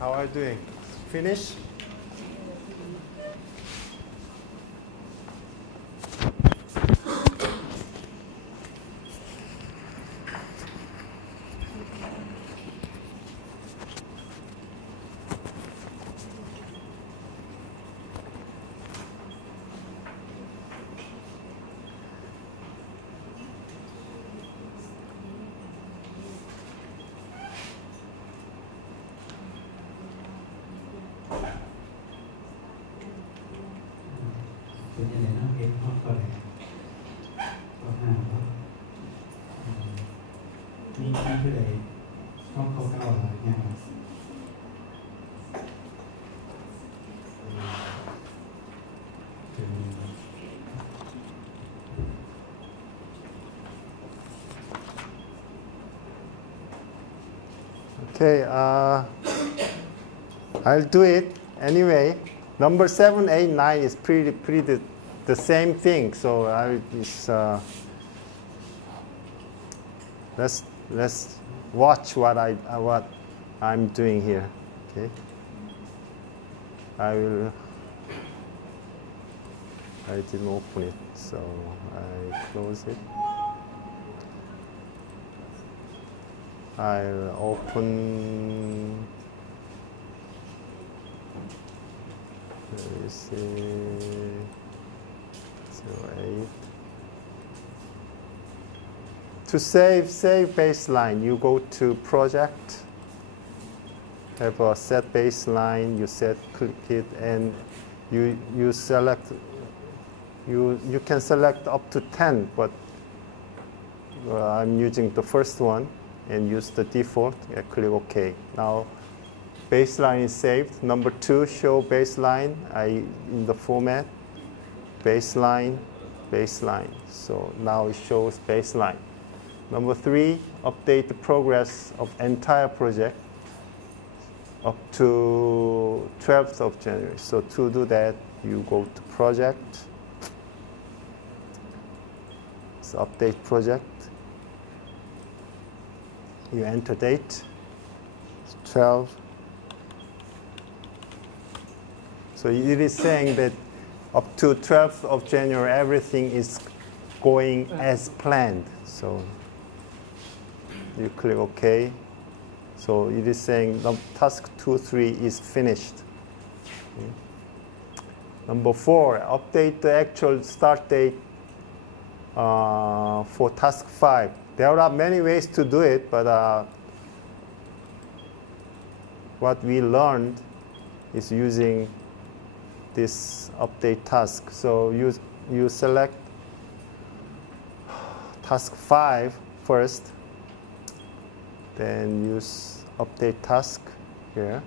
How are you doing? Finish? Okay, I'll do it anyway. Number 7, 8, 9 is pretty the same thing. So let's watch what I'm doing here. Okay, I didn't open it, so I close it. I'll open, let me see, 08. To save baseline, you go to project, have a set baseline, you click it, and you select, you can select up to 10, but I'm using the first one and use the default. I click OK. Now baseline is saved. Number 2, show baseline. In the format, baseline. So now it shows baseline. Number 3, update the progress of entire project up to 12th of January. So to do that, you go to project. So update project. You enter date, 12. So it is saying that up to 12th of January, everything is going as planned. So you click OK. So it is saying task 2, 3 is finished. Okay. Number 4, update the actual start date for task 5. There are many ways to do it, but what we learned is using this update task. So you select task 5 first, then use update task here.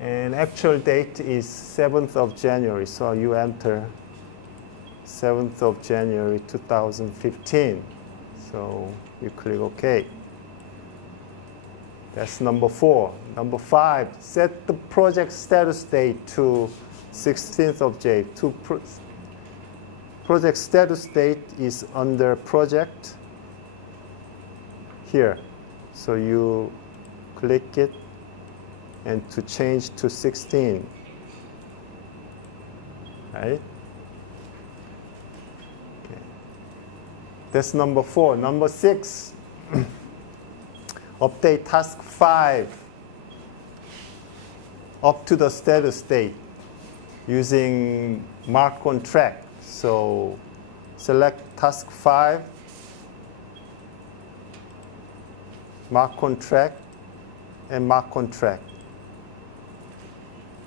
And actual date is 7th of January, so you enter 7th of January 2015. So you click OK. That's number 4. Number 5, set the project status date to 16th of January. Project status date is under project here. So you click it and to change to 16. Right? That's number 4. Number 6, update task 5 up to the status date using mark on track. So select task 5, mark on track, and mark on track.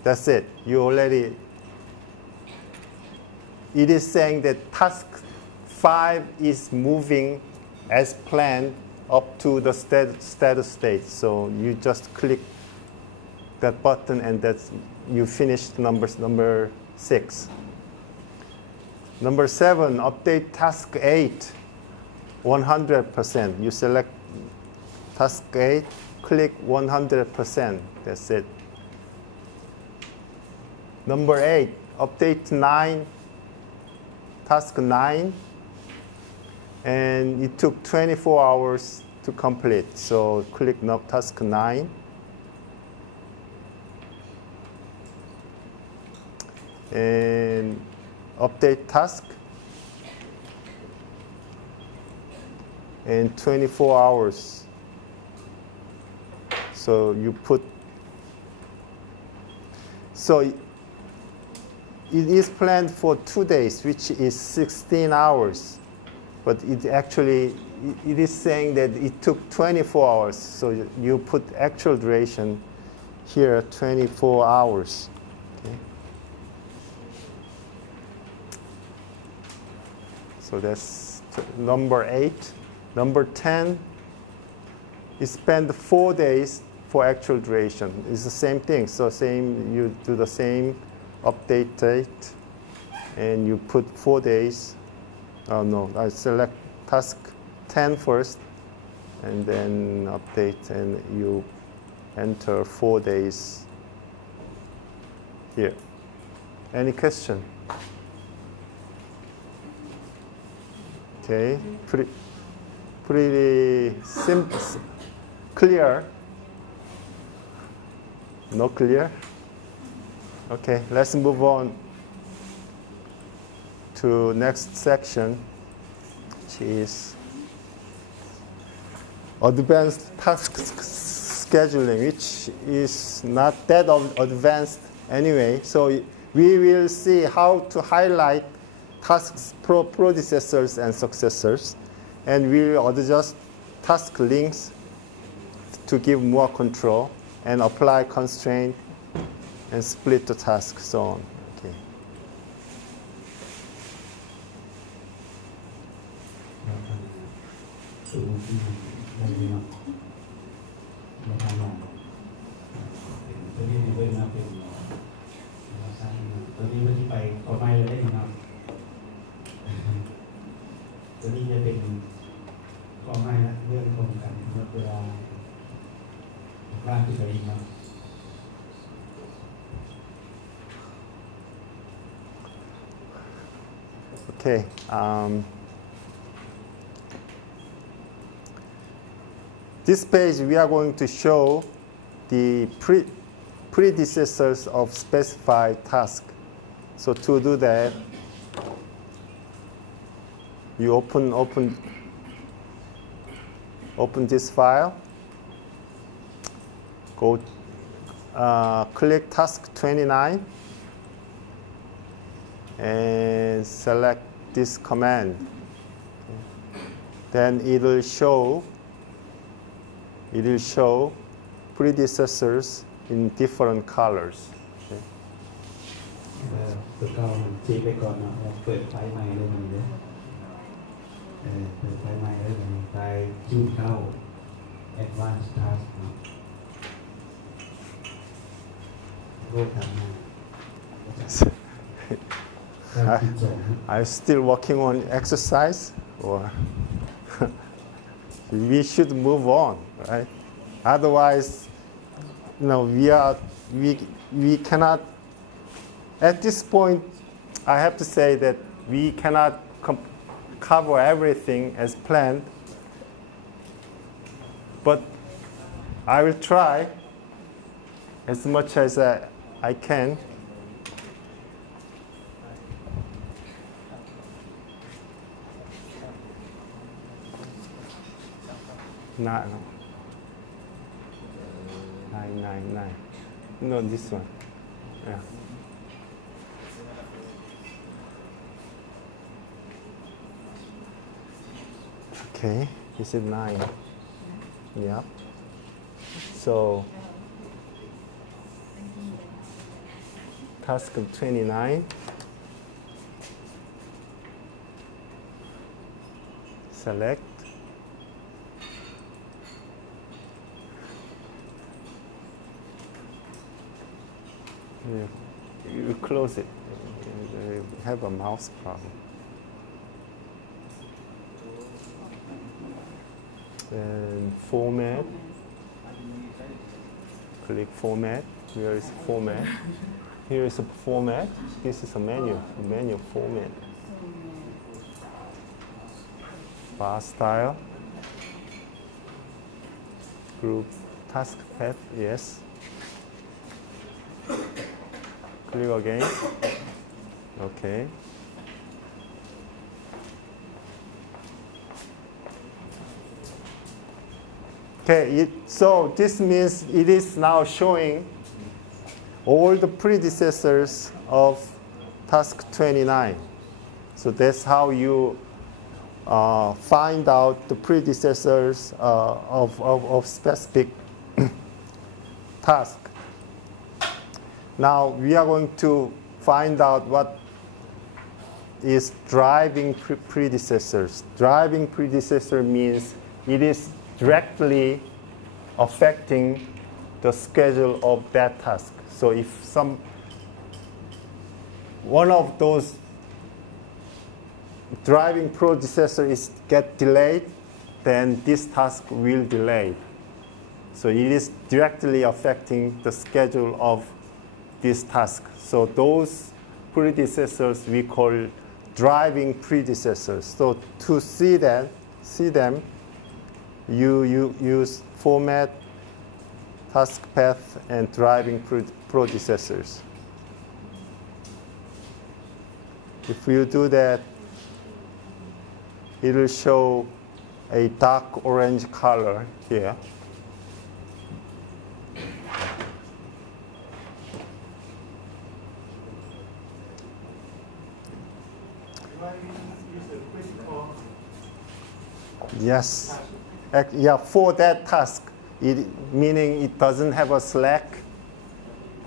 That's it. You already, it is saying that task 5 is moving as planned up to the status state. So you just click that button and you finished number 6. Number 7, update task 8, 100%. You select task 8, click 100%. That's it. Number 8, update 9, task 9. And it took 24 hours to complete. So click task 9. And update task. And 24 hours. So you put, so it is planned for 2 days, which is 16 hours. But it actually, it is saying that it took 24 hours. So you put actual duration here, 24 hours. Okay. So that's number 8. Number 10 is spend 4 days for actual duration. It's the same thing. So same, you do the same update date, and you put 4 days. Oh no, I select task 10 first, and then update, and you enter 4 days here. Any question? Okay, pretty simple, clear. No clear? Okay, let's move on to next section, which is advanced task scheduling, which is not that advanced anyway. So we will see how to highlight tasks, predecessors and successors, and we will adjust task links to give more control, and apply constraint, and split the task, so on. Okay. Okay. This page, we are going to show the predecessors of specified task. So to do that, you open this file. Go click task 29 and select this command. Okay. Then it will show predecessors in different colors. Okay. ตัวเก่าจีไปก่อนเนาะเปิดไฟใหม่เลยมันเลยเปิดไฟใหม่เลยมันไปจูนเข้า advanced task เนาะโลกทำงาน Are you still working on exercise, or we should move on, right? Otherwise, we cannot. At this point, I have to say that we cannot cover everything as planned. But I will try as much as I can. No. 9. No, this one. Yeah. Okay, this is 9. Yeah. So task 29. Select. You close it. You have a mouse problem. And format. Click format. Where is format? Here is a format. This is a menu. Menu format. Bar style. Group task path, yes. Click again. Okay. Okay, so this means it is now showing all the predecessors of task 29. So that's how you find out the predecessors of specific task. Now we are going to find out what is driving predecessors. Driving predecessor means it is directly affecting the schedule of that task. So if one of those driving predecessor get delayed, then this task will delay. So it is directly affecting the schedule of this task. So those predecessors we call driving predecessors. So to see them, you use format, task path, and driving predecessors. If you do that, it will show a dark orange color here. Yes. Yeah, for that task, meaning it doesn't have a slack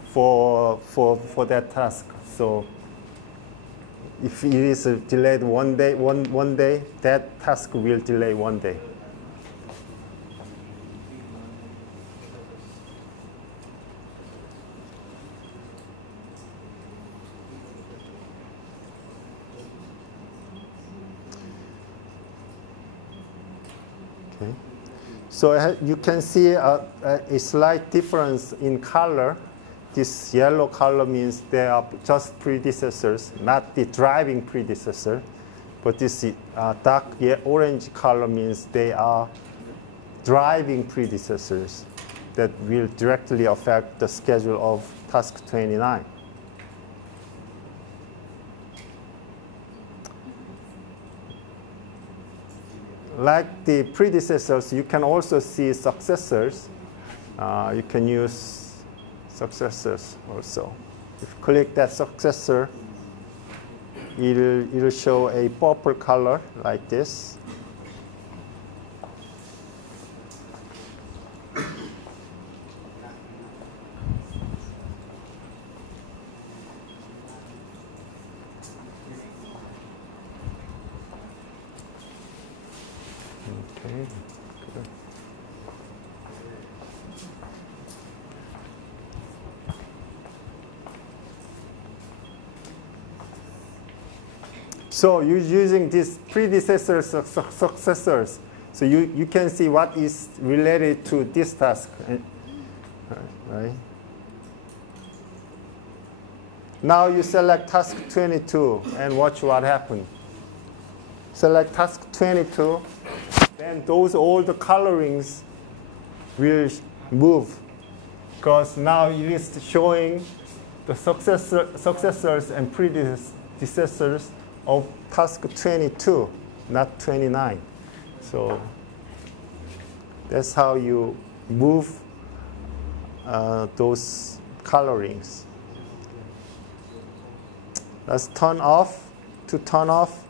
for that task. So if it is delayed one day, that task will delay 1 day. Okay. So you can see a slight difference in color. This yellow color means they are just predecessors, not the driving predecessor. But this dark orange color means they are driving predecessors that will directly affect the schedule of task 29. Like the predecessors, you can also see successors. You can use successors also. If you click that successor, it'll show a purple color like this. Okay. Good. So you're using these predecessors, successors. So you can see what is related to this task, right? Now you select task 22 and watch what happened. Select task 22, then all the colorings will move because now it is showing the successors and predecessors of task 22, not 29. So that's how you move those colorings. Let's turn off. To turn off,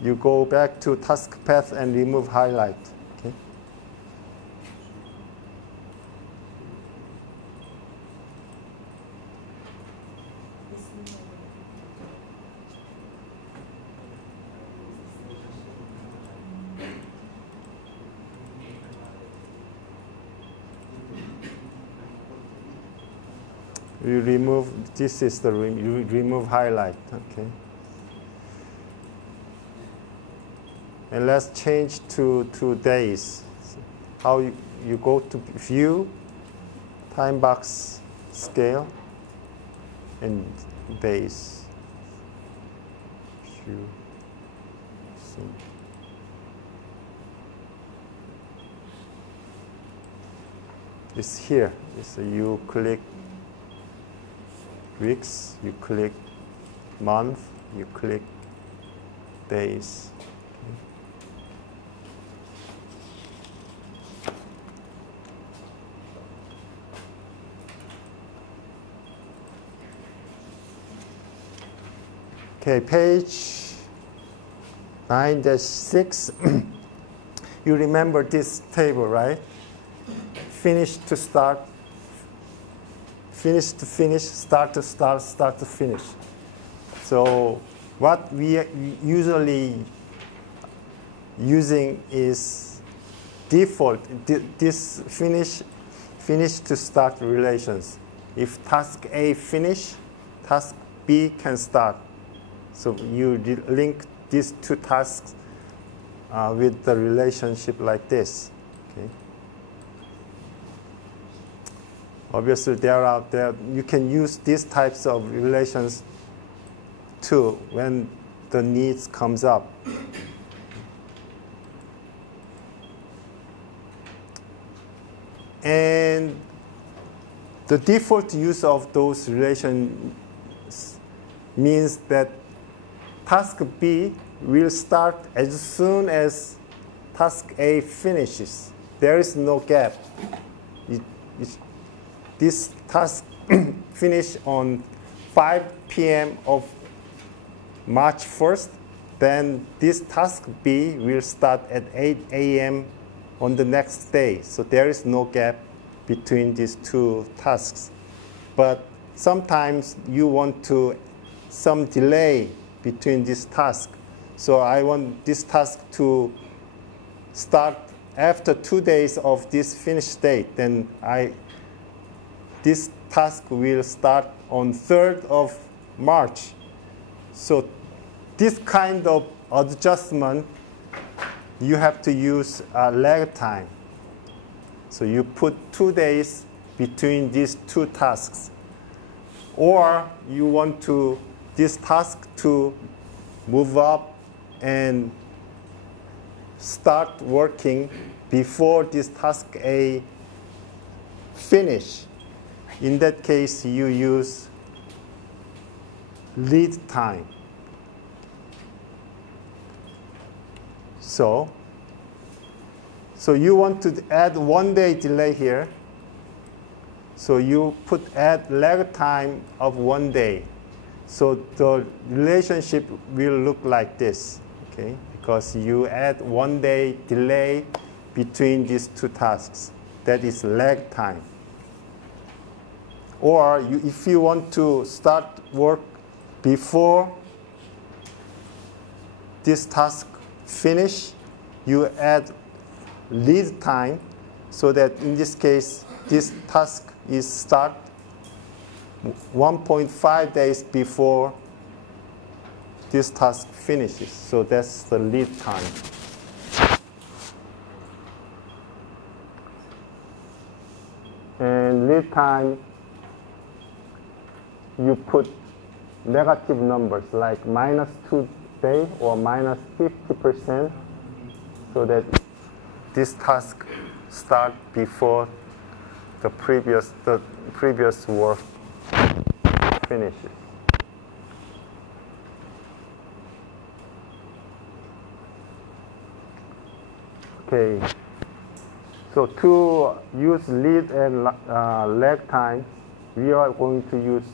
you go back to task path and remove highlight. Okay. You remove, this is the remove highlight, okay. And let's change to days. How you go to view, time box scale, and days. View, see. is here. So you click weeks, you click month, you click days. Okay, page 9-6. You remember this table, right? Finish to start, finish to finish, start to start, start to finish. So what we usually using is default, this finish to start relations. If task A finish, task B can start. So you link these two tasks with the relationship like this. Okay. Obviously, you can use these types of relations too when the needs comes up. And the default use of those relations means that task B will start as soon as task A finishes. There is no gap. This task finished on 5 p.m. of March 1st. Then this task B will start at 8 a.m. on the next day. So there is no gap between these two tasks. But sometimes you want some delay between this task. So I want this task to start after 2 days of this finish date. Then this task will start on 3rd of March. So this kind of adjustment, you have to use a lag time. So you put 2 days between these two tasks. Or you want this task to move up and start working before this task A finish. In that case, you use lead time. So you want to add 1 day delay here. So you add lag time of 1 day. So the relationship will look like this, okay? Because you add 1 day delay between these two tasks. That is lag time. Or if you want to start work before this task finish, you add lead time, so that in this case, this task is start 1.5 days before this task finishes. So that's the lead time. And lead time, you put negative numbers like -2 days or -50%, so that this task start before the previous work finishes. Okay. So to use lead and lag time, we are going to use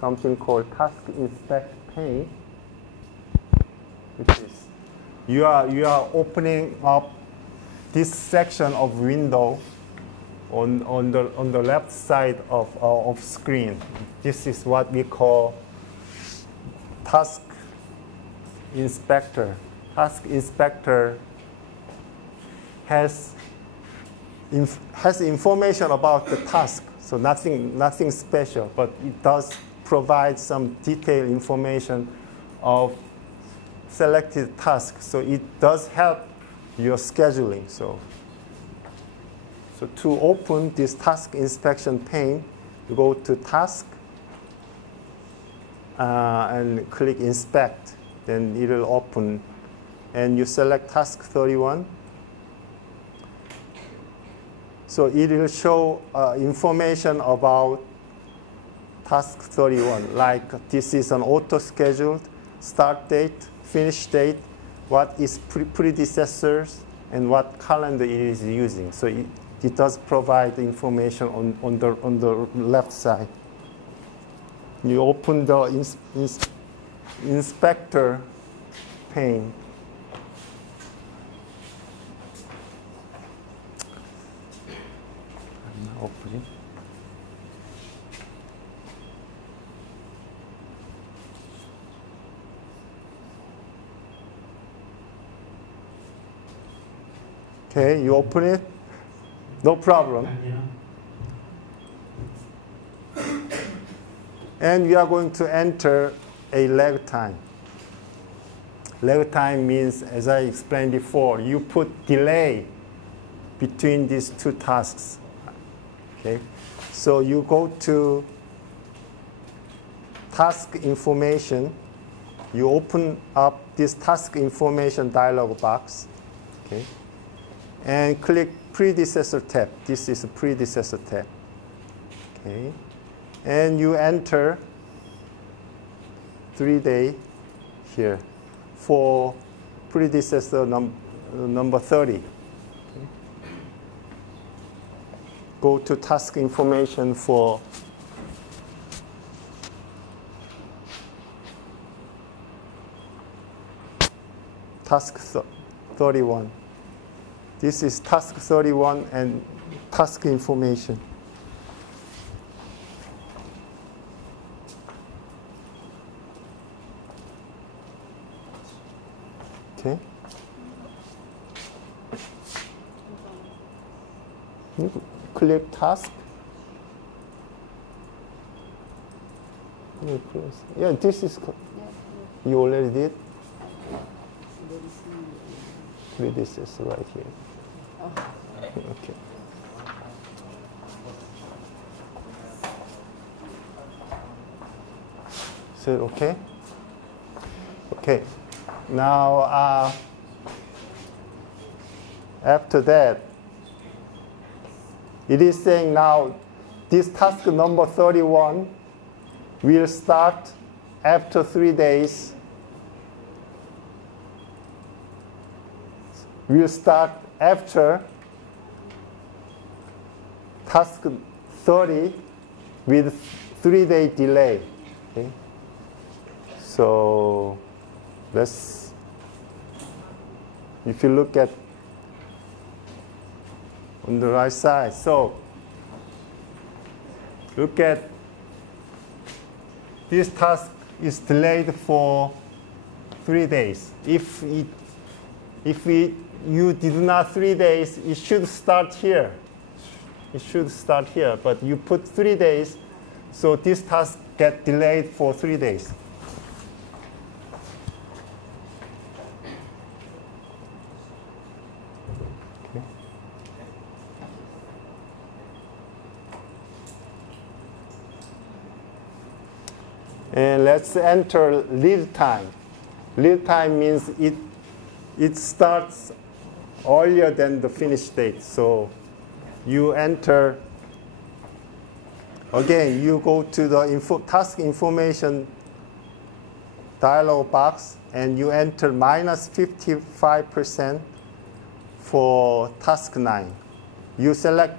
something called task inspect pane, which is you are opening up this section of window on the left side of screen. This is what we call task inspector. Task inspector has information about the task, so nothing special, but it does provide some detailed information of selected tasks. So it does help your scheduling. So to open this task inspection pane, you go to task and click inspect. Then it will open, and you select task 31. So it will show information about task 31, like this is an auto-scheduled start date, finish date, what is predecessors, and what calendar it is using. So it does provide information on the left side. You open the inspector pane. I'm not opening. Okay, you open it, no problem. And we are going to enter a lag time. Lag time means, as I explained before, you put delay between these two tasks. Okay, so you go to task information. You open up this task information dialog box. Okay. And click predecessor tab. This is a predecessor tab. Okay. And you enter 3-day here for predecessor number 30. Okay. Go to task information for task 31. This is task 31 and task information. Okay. You click task. Yeah, this is, you already did? This is right here. Okay. So, okay? Okay. Now, after that, it is saying now this task number 31 will start after 3 days. Will start after task 30 with 3-day delay. Okay? So let's, if you look at on the right side, so look at this task is delayed for 3 days. If you did not 3 days, it should start here. It should start here, but you put 3 days, so this task get delayed for 3 days. Okay. And let's enter lead time. Lead time means it starts earlier than the finish date. So you enter, again, you go to the task information dialog box, and you enter minus 55% for task 9. You select,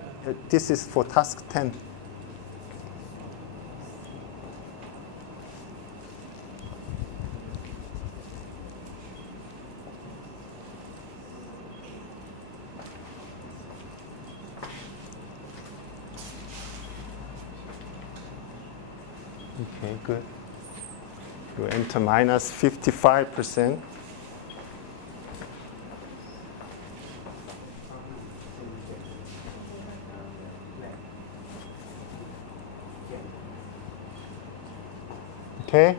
this is for task 10. Okay, good. You enter minus 55%. Okay.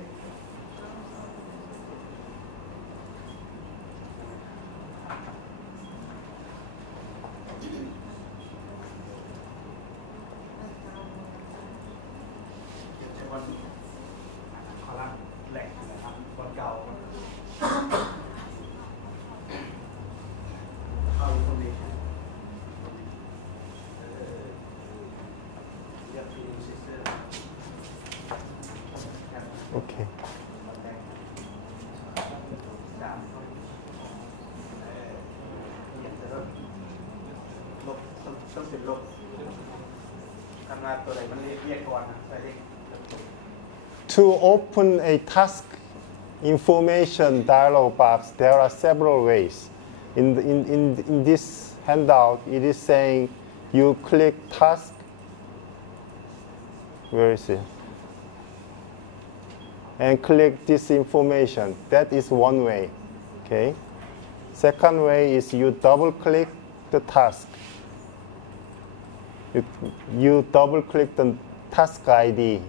Okay. To open a task information dialog box, there are several ways. In this handout, it is saying you click task. Where is it? And click this information. That is one way. Okay. Second way is you double click the task. You double click the task ID.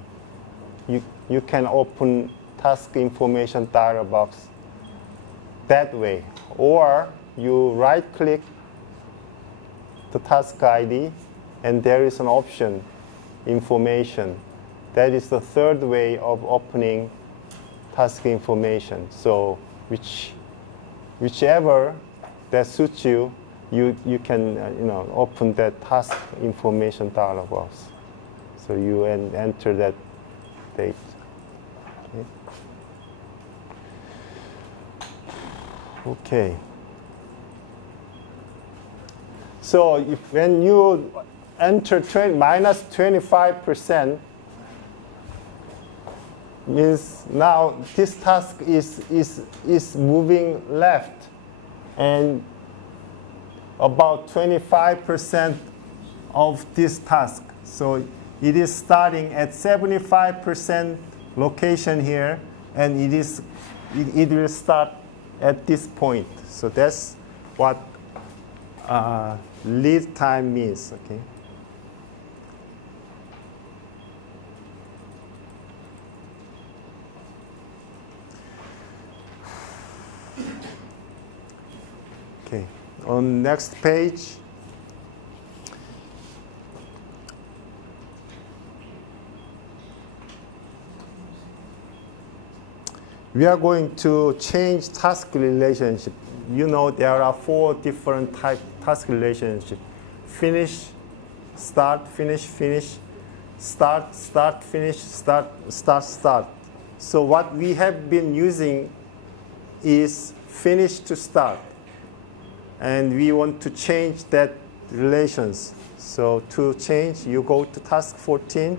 You can open task information dialog box that way. Or you right click the task ID and there is an option, information. That is the third way of opening task information. So whichever that suits you, you can open that task information dialog box. So you enter that date. Okay. So when you enter minus 25%, means now this task is moving left, and about 25% of this task. So it is starting at 75% location here, and it will start at this point. So that's what lead time means. Okay. Okay. On next page, we are going to change task relationship. You know there are 4 different type task relationship: finish, start, finish, finish, start, start, finish, start, start, start. So what we have been using is finish to start, and we want to change that relations. So to change, you go to task 14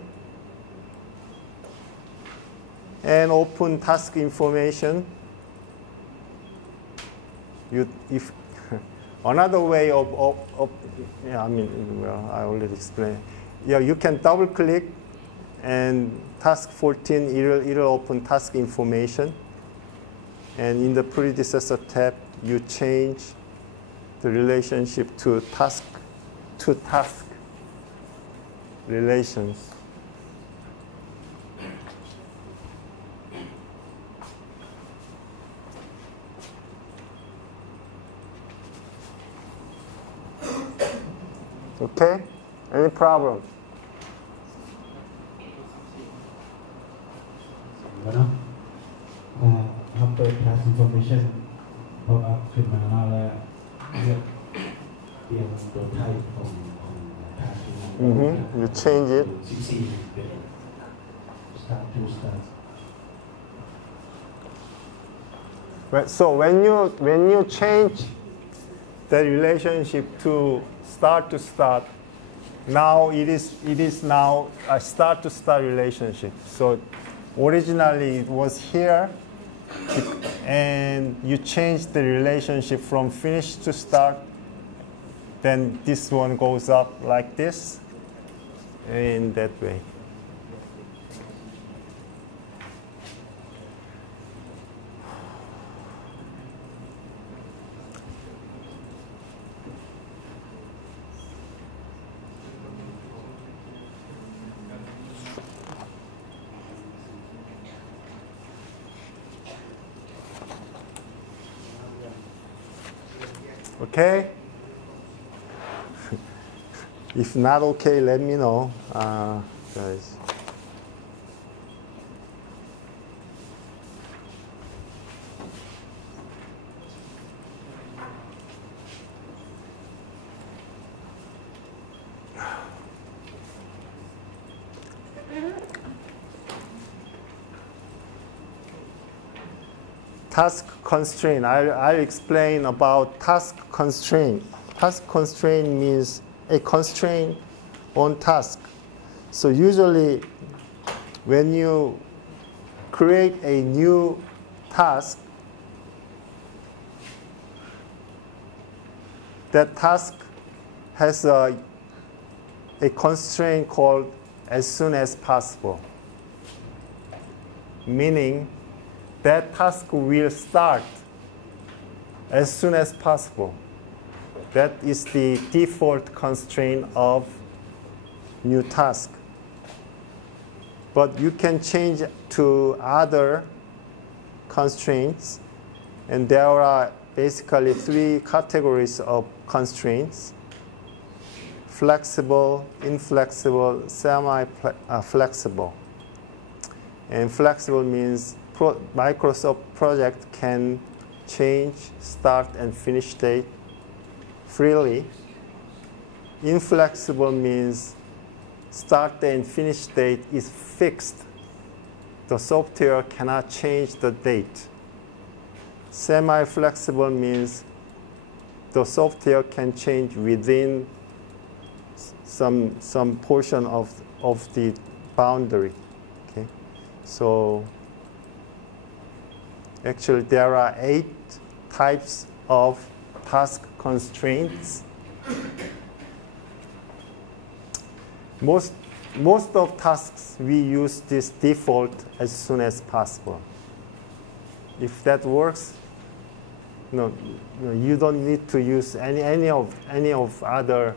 and open task information. Another way I already explained. Yeah, you can double click, and task 14 it'll open task information, and in the predecessor tab you change the relationship to task relations. Okay? Any problem? After task information pop up ขึ้นมาแล้วเลือกเปลี่ยนตัว type ของ task You change it. 14เป็น start to start. So when you change the relationship to start, now it is now a start to start relationship. So originally it was here, and you change the relationship from finish to start. Then this one goes up like this, in that way. Okay? If not okay, let me know, guys. task constraint. I'll explain about task constraint. Task constraint means a constraint on task. So usually when you create a new task, that task has a constraint called as soon as possible, meaning that task will start as soon as possible. That is the default constraint of new task. But you can change to other constraints, and there are basically 3 categories of constraints: flexible, inflexible, semi-flexible. And flexible means Microsoft project can change start and finish date freely. Inflexible means start date and finish date is fixed. The software cannot change the date. Semi-flexible means the software can change within some portion of the boundary. Okay? So actually there are 8 types of task constraints. Most of tasks we use this default as soon as possible. If that works, no, you don't need to use any of other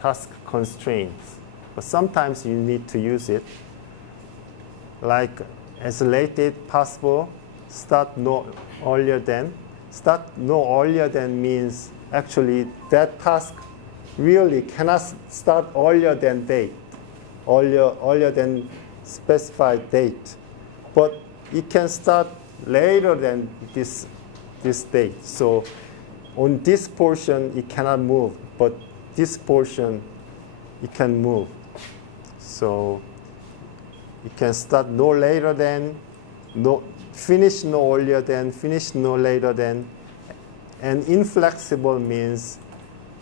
task constraints. But sometimes you need to use it. Like as late as possible, start no earlier than. Start no earlier than means actually that task really cannot start earlier than date, earlier than specified date. But it can start later than this date. So on this portion, it cannot move, but this portion, it can move. So it can start no later than, finish no earlier than, finish no later than. And inflexible means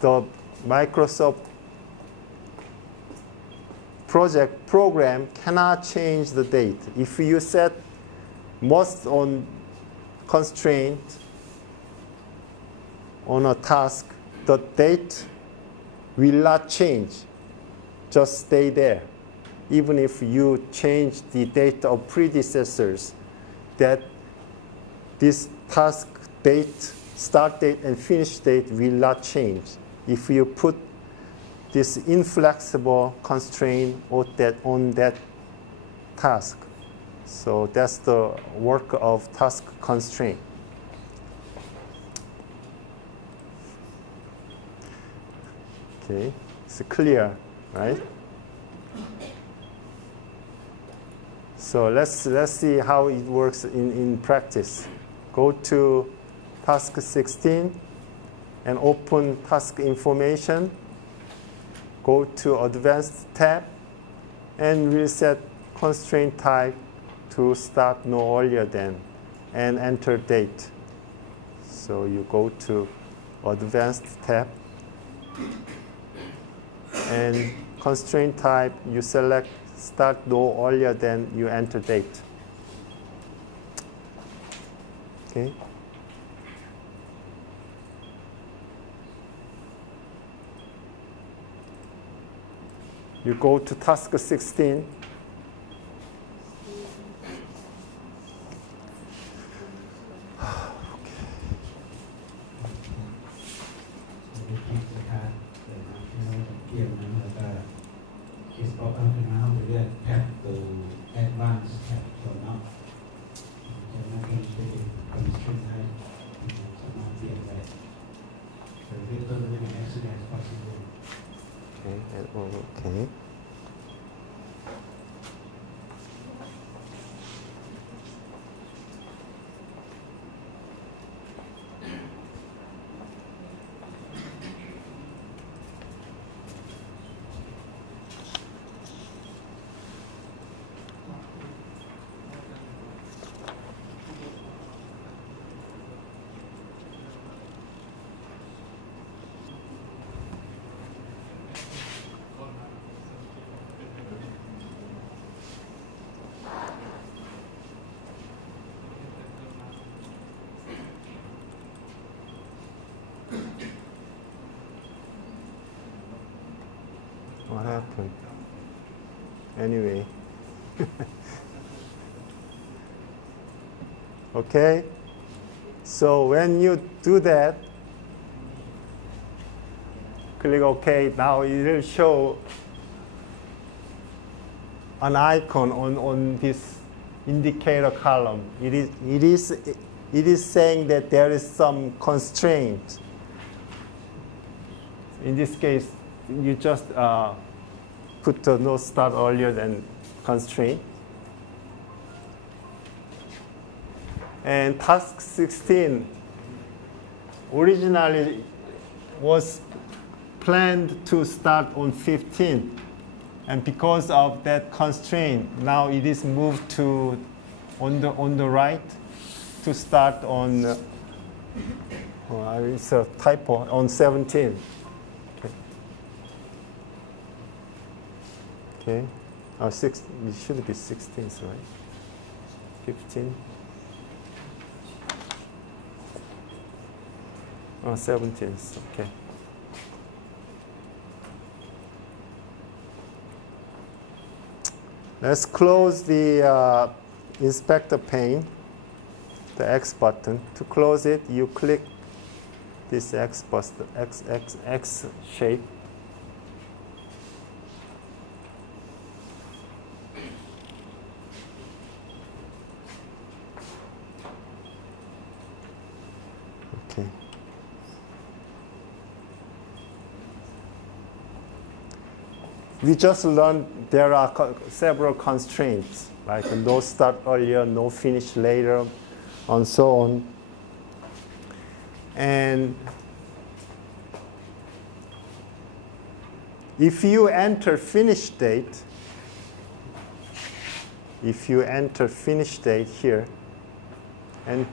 the Microsoft project program cannot change the date. If you set most on constraint on a task, the date will not change, just stay there. Even if you change the date of predecessors, that this task date, start date and finish date will not change. If you put this inflexible constraint on that task. So that's the work of task constraint. Okay, it's clear, right? So let's see how it works in practice. Go to task 16 and open task information. Go to advanced tab and reset constraint type to start no earlier than and enter date. So you go to advanced tab and constraint type, you select start no earlier than, you enter date. Okay. You go to task 16. Okay. anyway. Okay? So when you do that, click OK. Now it will show an icon on this indicator column. It is saying that there is some constraint. In this case, you just put the no start earlier than constraint. And task 16 originally was planned to start on 15th. And because of that constraint, now it is moved to on the right to start on, it's a typo, on 17. Okay. Oh, it should be 16th, right? 15. Oh, 17th, okay. Let's close the inspector pane, the X button. To close it, you click this X shape. Okay. We just learned there are several constraints, like no start earlier, no finish later, and so on. And if you enter finish date, here, and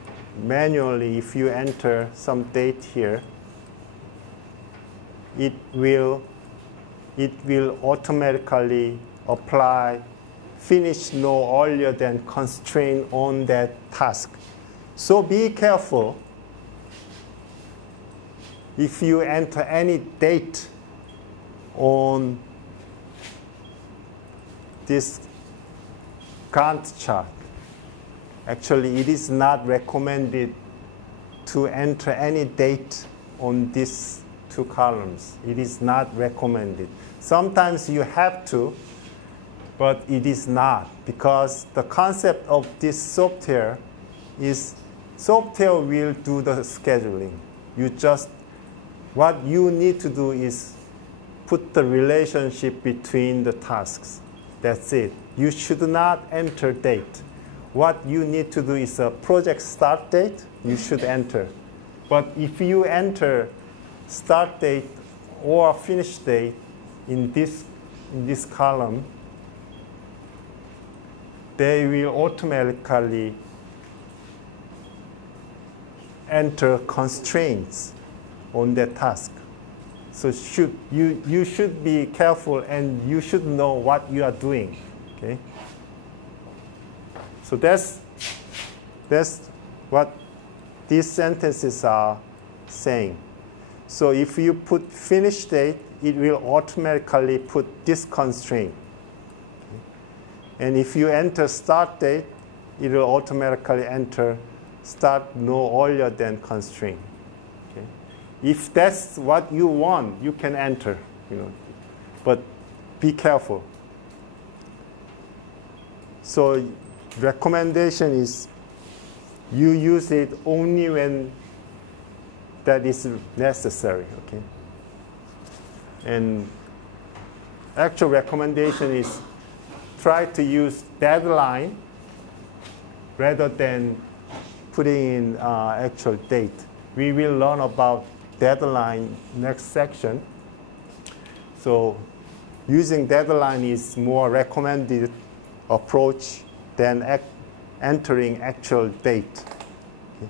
manually if you enter some date here, it will automatically apply finish no earlier than constraint on that task. So be careful. If you enter any date on this Gantt chart, actually it is not recommended to enter any date on these two columns. It is not recommended. Sometimes you have to, but it is not, because the concept of this software is software will do the scheduling. What you need to do is put the relationship between the tasks. That's it. You should not enter date. What you need to do is a project start date, you should enter. But if you enter start date or finish date in this column, they will automatically enter constraints on that task. So you should be careful, and you should know what you are doing. Okay. So that's what these sentences are saying. So if you put finish date, it will automatically put this constraint. Okay. And if you enter start date, it will automatically enter start no earlier than constraint. Okay. If that's what you want, you can enter, but be careful. So recommendation is you use it only when that is necessary, okay? And actual recommendation is try to use deadline rather than putting in actual date. We will learn about deadline next section. So using deadline is more recommended approach than entering actual date. Okay.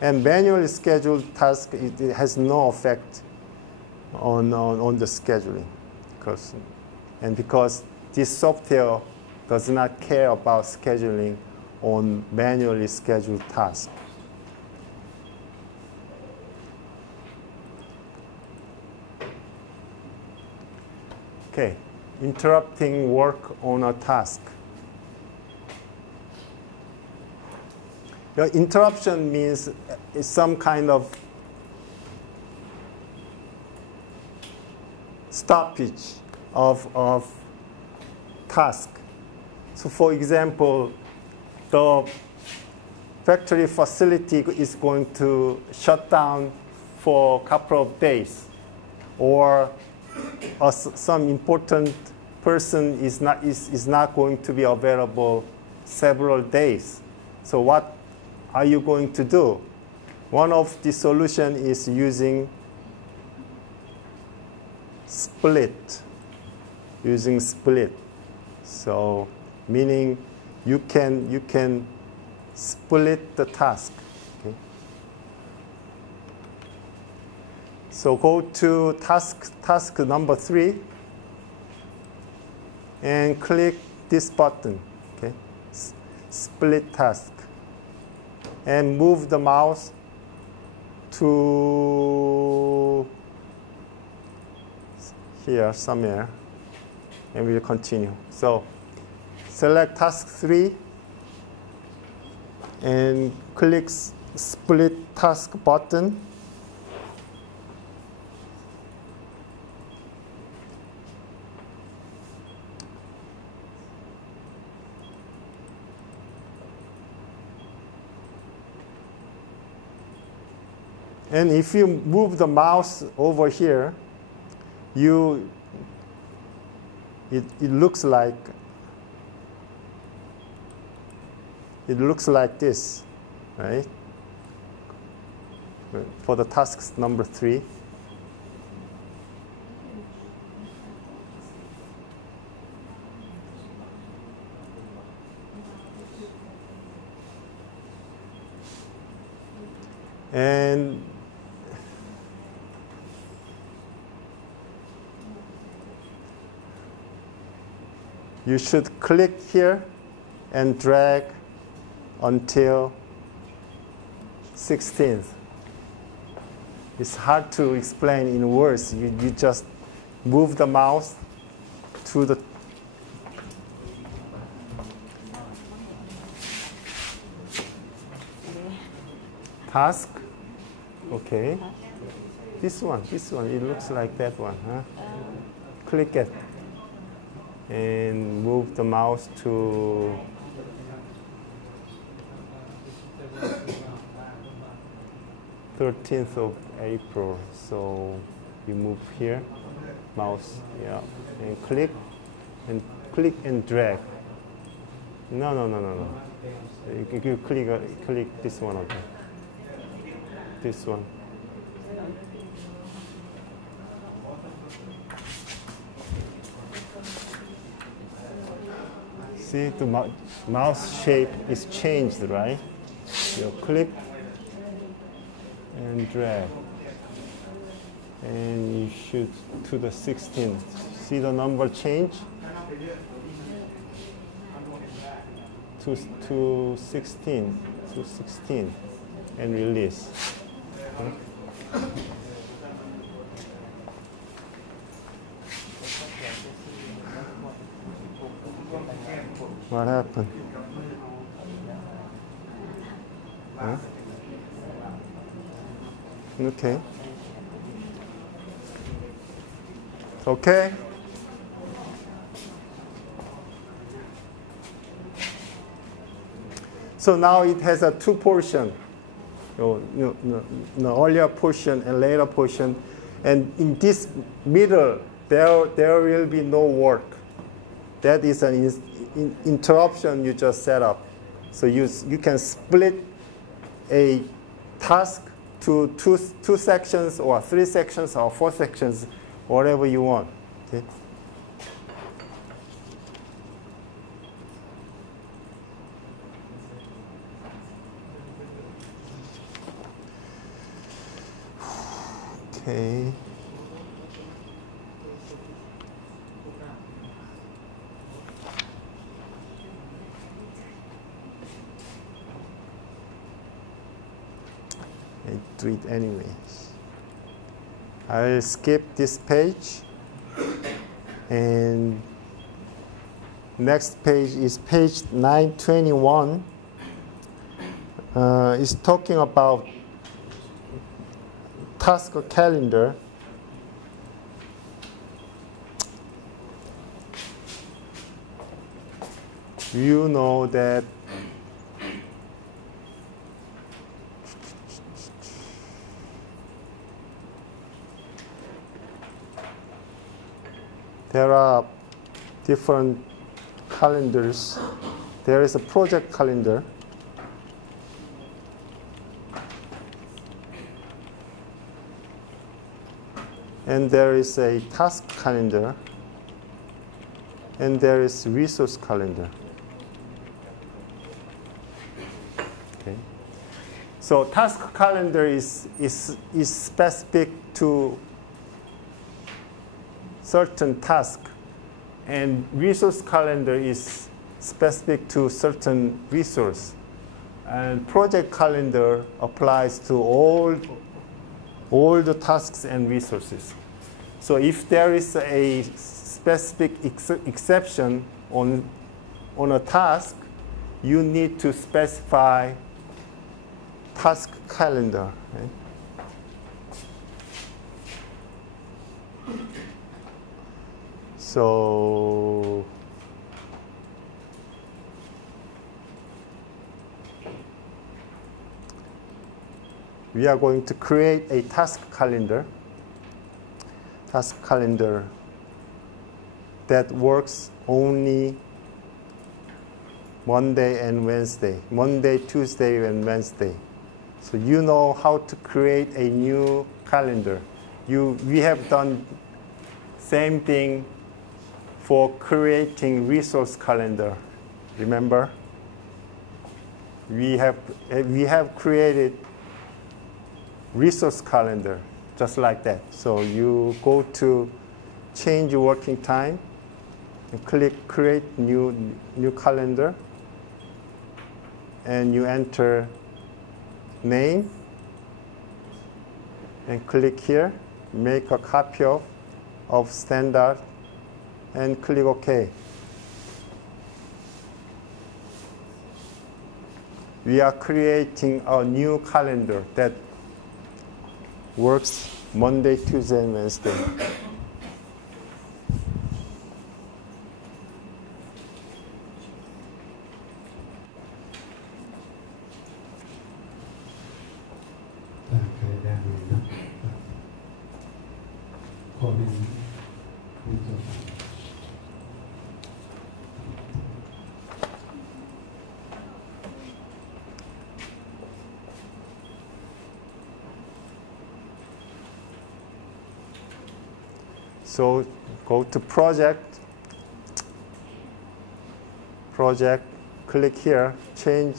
And manually scheduled task, it has no effect on the scheduling. Because this software does not care about scheduling on manually scheduled tasks. Okay. interrupting work on a task. Interruption means some kind of stoppage of task. So for example, the factory facility is going to shut down for a couple of days, or some important person is not going to be available several days. So what are you going to do? One of the solution is using split. Using split. So meaning you can split the task. Okay? So go to task number 3 and click this button. Okay? Split task. And move the mouse to here somewhere, and we'll continue. So select task 3 and click split task button. And if you move the mouse over here, it looks like this, right? For the task number 3. And you should click here and drag until 16th. It's hard to explain in words. You just move the mouse to the task. Okay. This one, it looks like that one. Huh? Click it. And move the mouse to April 13th. So you move here, mouse, yeah, and click and drag. No. You click this one again. This one. See, the mouse shape is changed, right? You click and drag. And you shoot to the 16th. See the number change? To 16. And release. Okay. What happened? Huh? Okay. Okay. So now it has a 2 portion. Earlier portion and later portion. And in this middle, there will be no work. That is an interruption you just set up. So you can split a task to two sections or 3 sections or 4 sections, whatever you want. Okay? Okay. I do it anyways. I'll skip this page and Next page is page 921. It's talking about task calendar. You know that there are different calendars. There is a project calendar. And there is a task calendar. And there is resource calendar. Okay. So task calendar is specific to certain task, and resource calendar is specific to certain resource. And project calendar applies to all the tasks and resources. So if there is a specific exception on a task, you need to specify task calendar. Right? So we are going to create a task calendar that works only Monday and Wednesday, Monday, Tuesday, and Wednesday. So you know how to create a new calendar. We have done same thing for creating resource calendar. Remember? We have created resource calendar just like that. So you go to change working time and click create new calendar, and you enter name and click here, make a copy of standard and click OK. We are creating a new calendar that works Monday, Tuesday, and Wednesday. So go to project, click here, change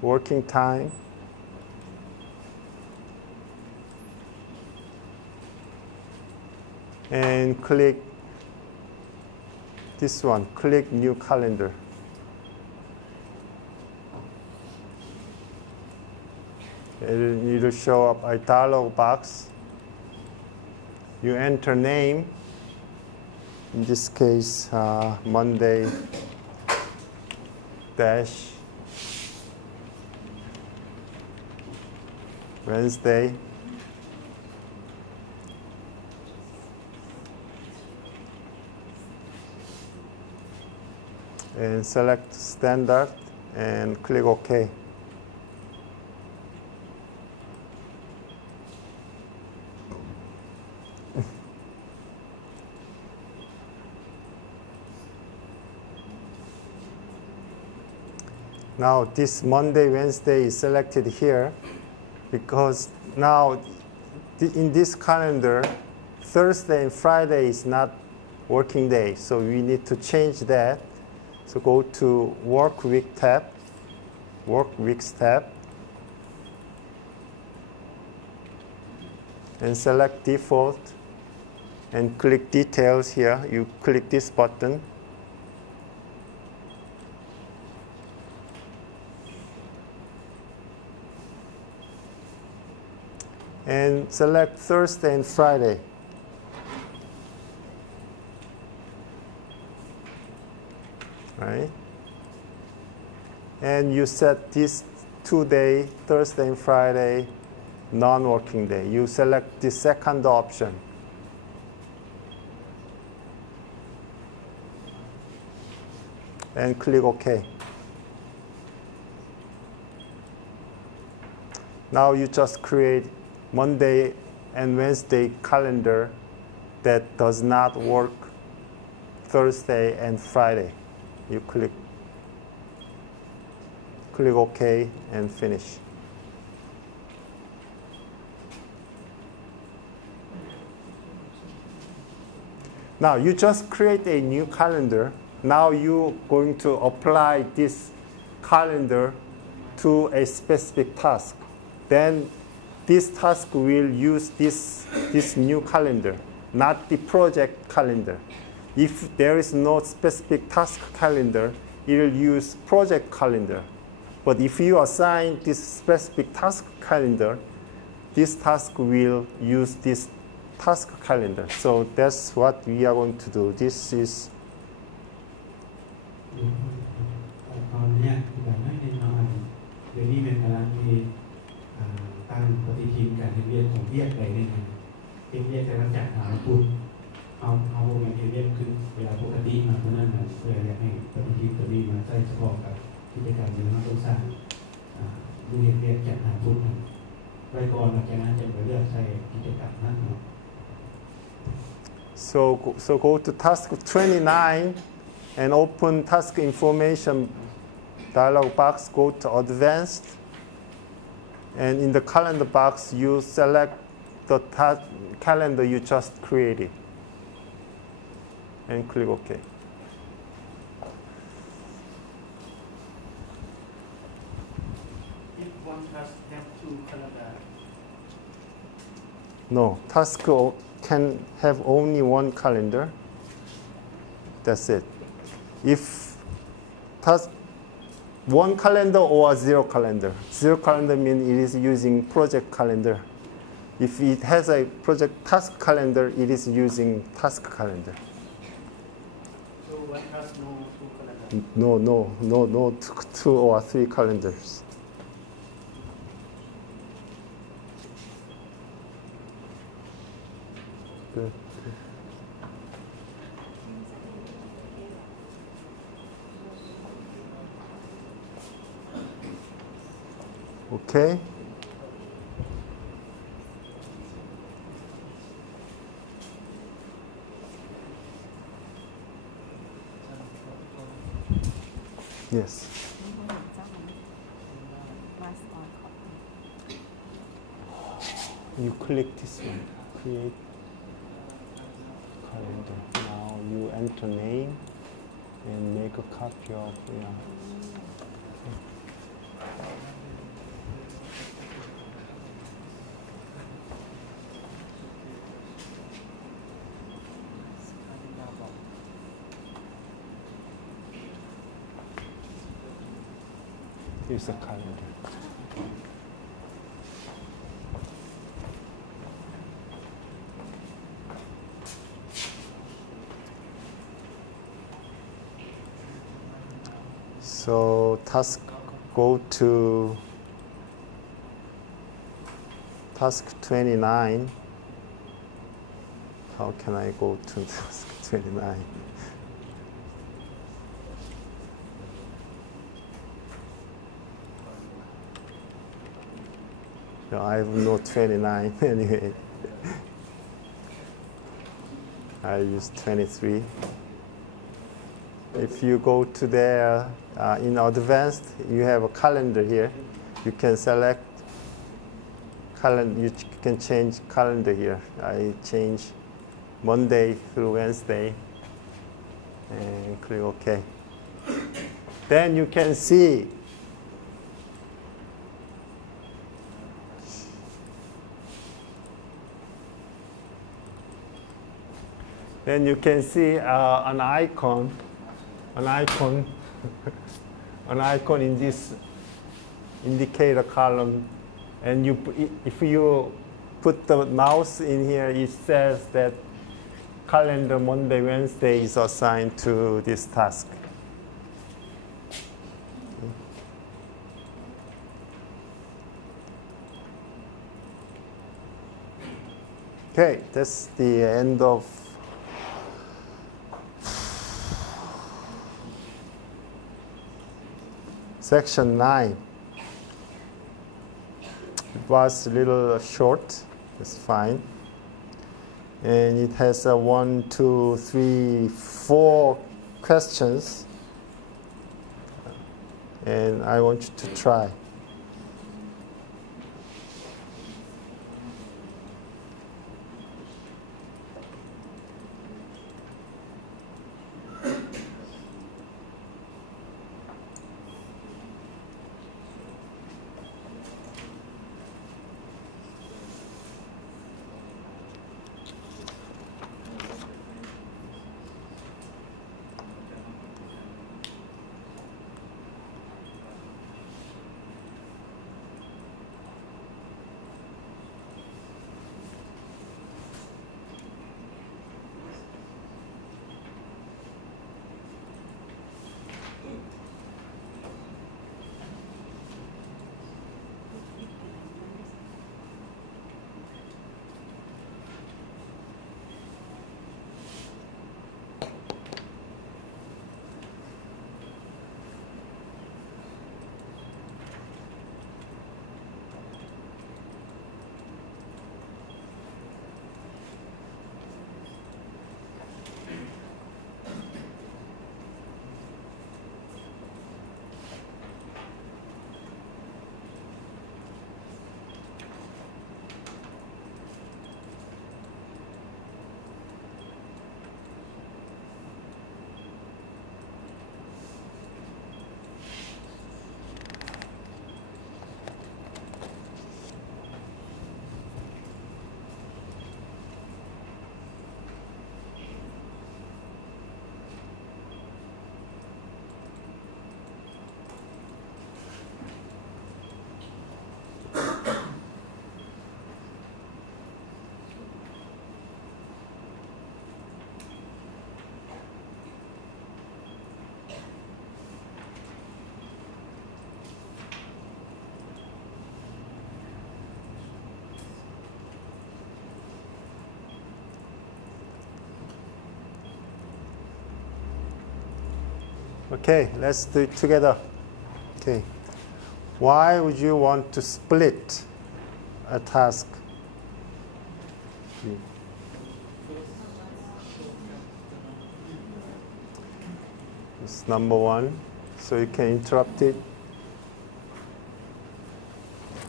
working time. And click this one, click new calendar. It'll show up a dialog box. You enter name, in this case, Monday dash Wednesday. And select standard and click OK. Now this Monday, Wednesday is selected here because now in this calendar, Thursday and Friday is not working day. So we need to change that. So go to Work Week tab, Work Weeks tab, and select Default, and click Details here. You click this button. And select Thursday and Friday. and you set this 2 day, Thursday and Friday, non-working day. You select the second option. And click OK. Now you just create Monday and Wednesday calendar that does not work Thursday and Friday. You click OK and finish. Now you just create a new calendar. Now you're going to apply this calendar to a specific task. Then this task will use this new calendar, not the project calendar. If there is no specific task calendar, it will use project calendar. But if you assign this specific task calendar, this task will use this task calendar. So that's what we are going to do. This is so go to task 29 and open task information dialog box, go to advanced, and in the calendar box you select the calendar you just created and click OK. If one task have two calendars. No, task can have only one calendar. That's it. If task one calendar or zero calendar. Zero calendar means it is using project calendar. If it has a project task calendar, it is using task calendar. So one has no two calendars? No, two or three calendars. Good. Okay. Yes. You click this one, create calendar. Now you enter name and make a copy of Here's a calendar. So task, go to task 29. How can I go to task 29? No, I have no 29 anyway. I use 23. If you go to there in advanced, you have a calendar here. You can select calendar. You can change calendar here. I change Monday through Wednesday and click OK. Then you can see an icon in this indicator column, and if you put the mouse in here, it says that calendar Monday, Wednesday is assigned to this task. Okay, that's the end of section 9. It was a little short, it's fine. And it has 1, 2, 3, 4 questions. And I want you to try. Okay, let's do it together. Okay. Why would you want to split a task? It's number 1, so you can interrupt it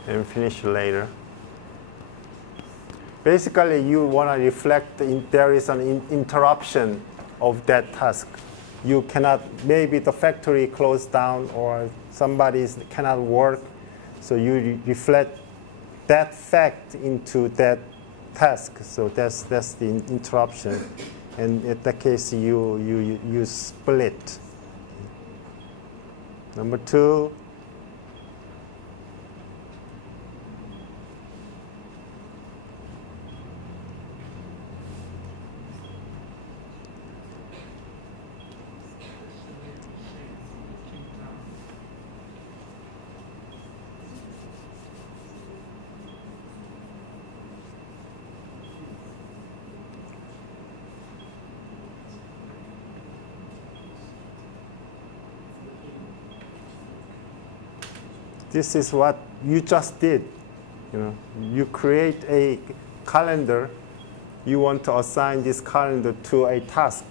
and finish later. Basically, you want to reflect there is an interruption of that task. You cannot, maybe the factory closed down or somebody cannot work, so you reflect that fact into that task. So that's the interruption, and in that case you split. Number 2. This is what you just did. You create a calendar. You want to assign this calendar to a task.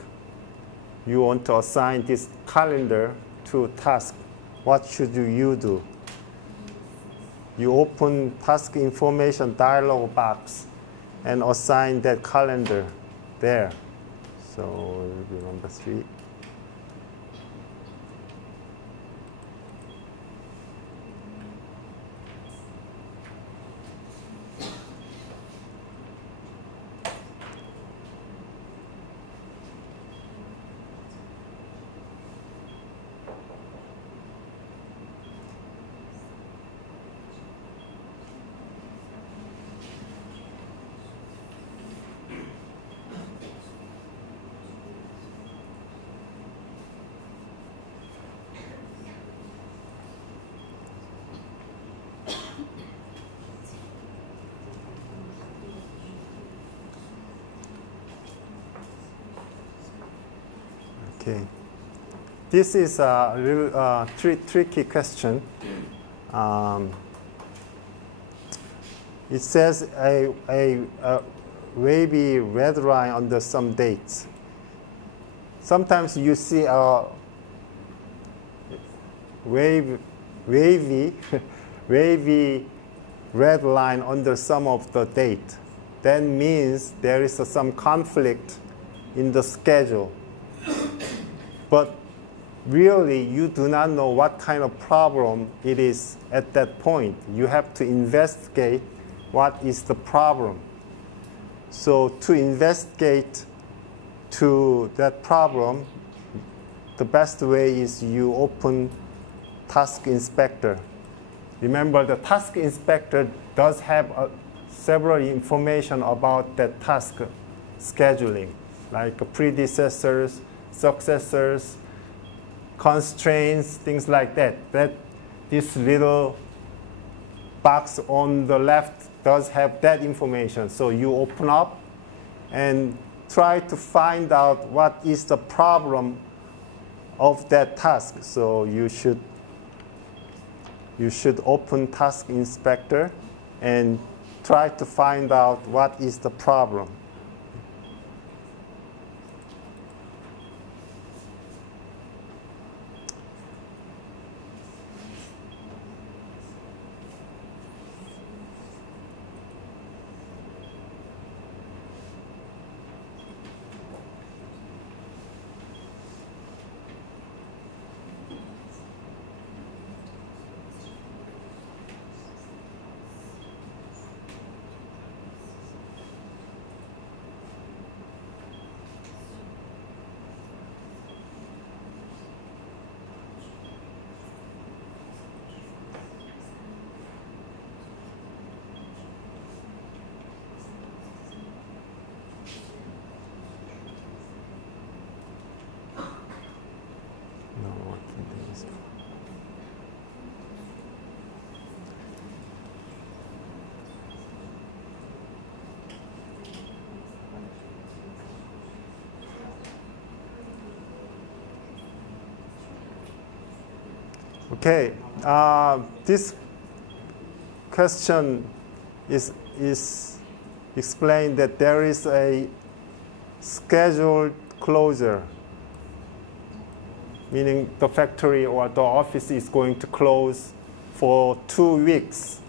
You want to assign this calendar to a task. What should you do? You open task information dialog box and assign that calendar there. So it will be number 3. Okay. This is a little tricky question. It says a wavy red line under some dates. Sometimes you see a wavy red line under some of the date. That means there is some conflict in the schedule. But really, you do not know what kind of problem it is at that point. You have to investigate what is the problem. So to investigate to that problem, the best way is you open Task Inspector. Remember, the Task Inspector does have several information about that task scheduling, like predecessors, successors, constraints, things like that. This little box on the left does have that information. So you open up and try to find out what is the problem of that task. So you should open Task Inspector and try to find out what is the problem. Okay, this question is explained that there is a scheduled closure, meaning the factory or the office is going to close for 2 weeks.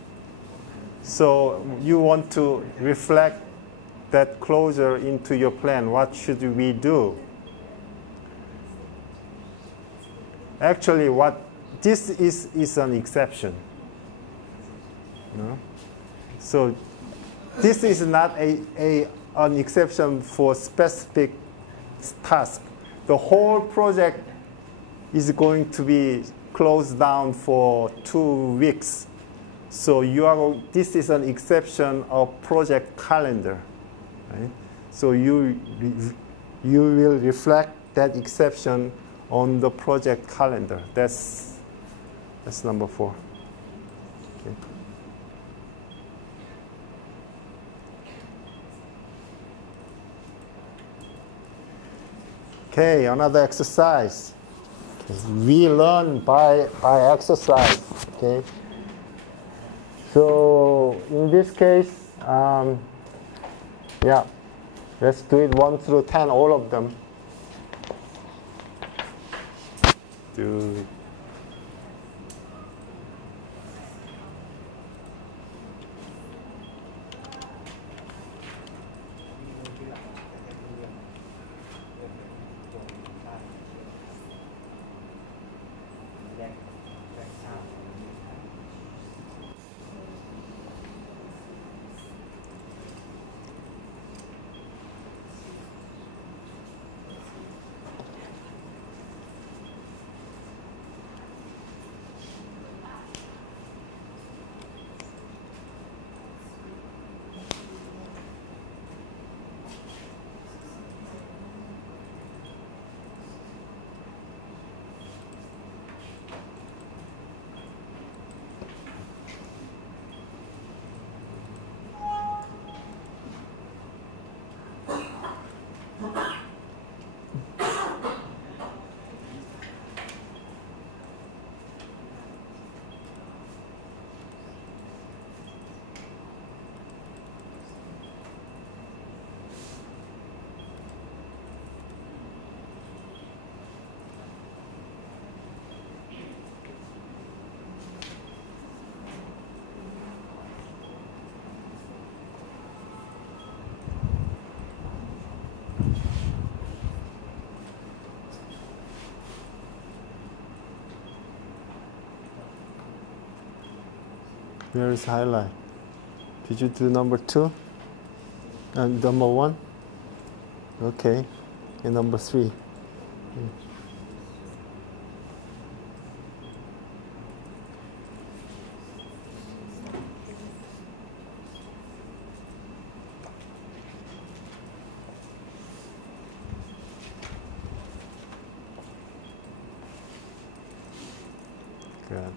So you want to reflect that closure into your plan. What should we do? Actually, this is an exception. No? So this is not an exception for specific task. The whole project is going to be closed down for 2 weeks. So this is an exception of project calendar. Right? So you will reflect that exception on the project calendar. That's number 4. Okay. Okay, another exercise. Okay. We learn by exercise. Okay. So in this case, yeah, let's do it 1 through 10, all of them. Do. Where is highlight? Did you do number 2? And number 1? Okay. And number 3? Good.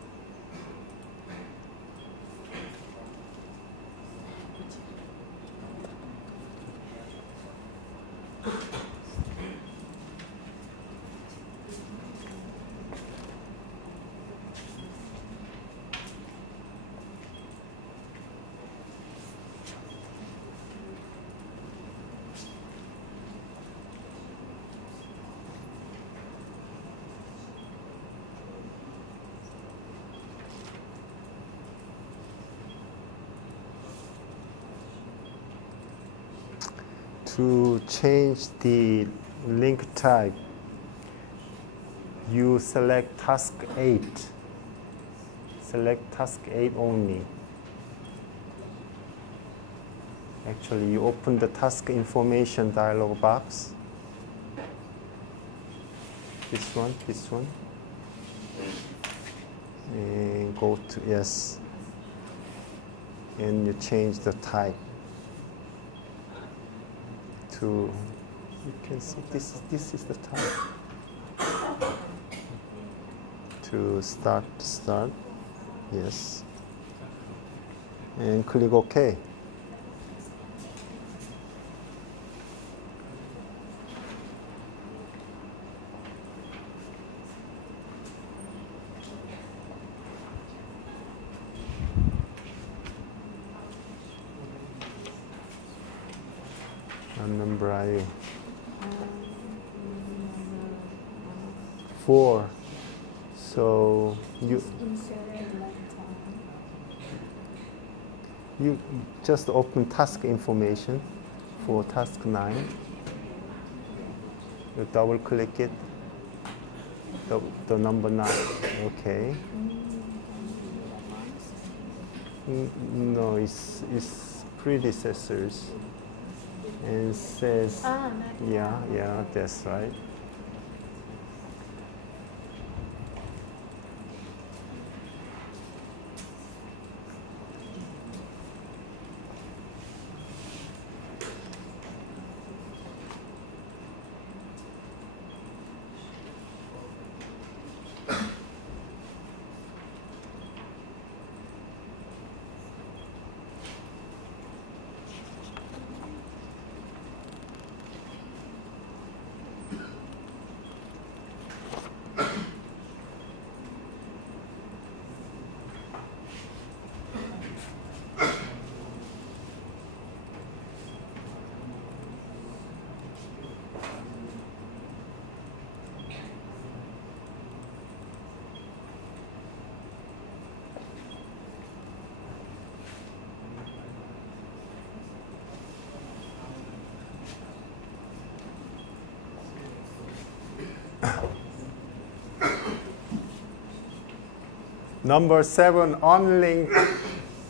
To change the link type, you select task 8. Select task 8 only. Actually, you open the task information dialog box. This one. And go to yes. And you change the type to, you can see this is the type. To start, yes. And click OK. What number are you? 4. So you just open task information for task 9. You double click it. The number 9. Okay. No, it's predecessors. And it says, yeah, that's right. Number 7, unlink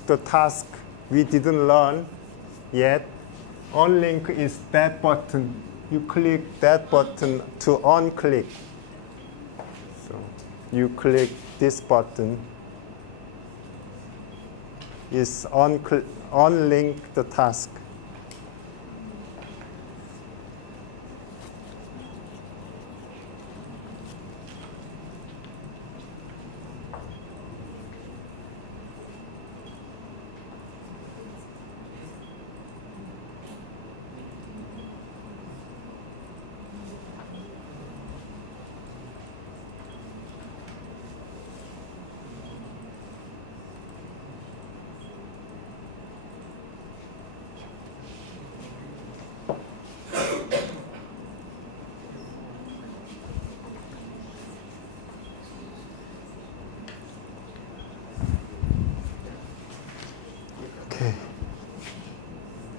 the task we didn't learn yet. Unlink is that button. You click that button to unclick. So you click this button. Is unlink the task. Okay.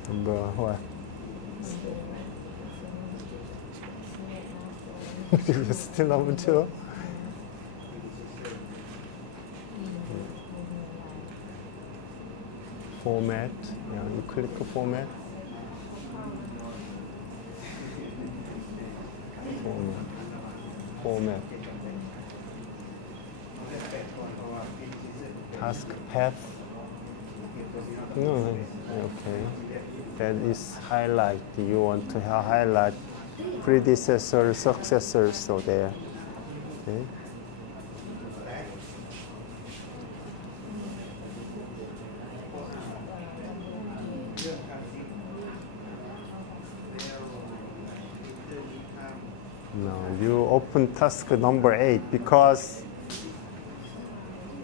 Number what? Still number 2? Format. Yeah, you click format. Format. Task path. No, okay. That is highlight. You want to highlight predecessor, successor, so there. Okay. No, you open task number 8 because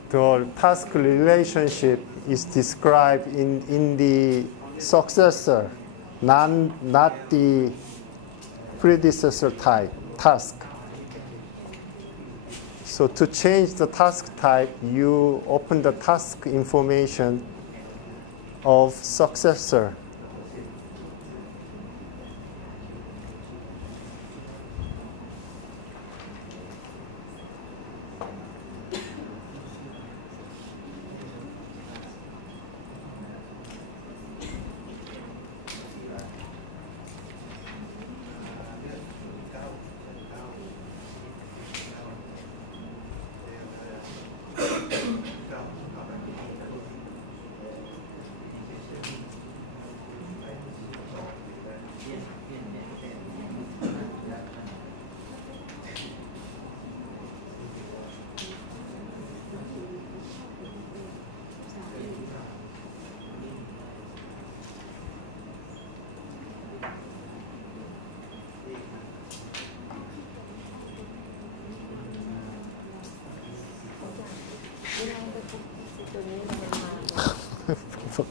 the task relationship is described in the successor, not the predecessor type task. So to change the task type, you open the task information of successor.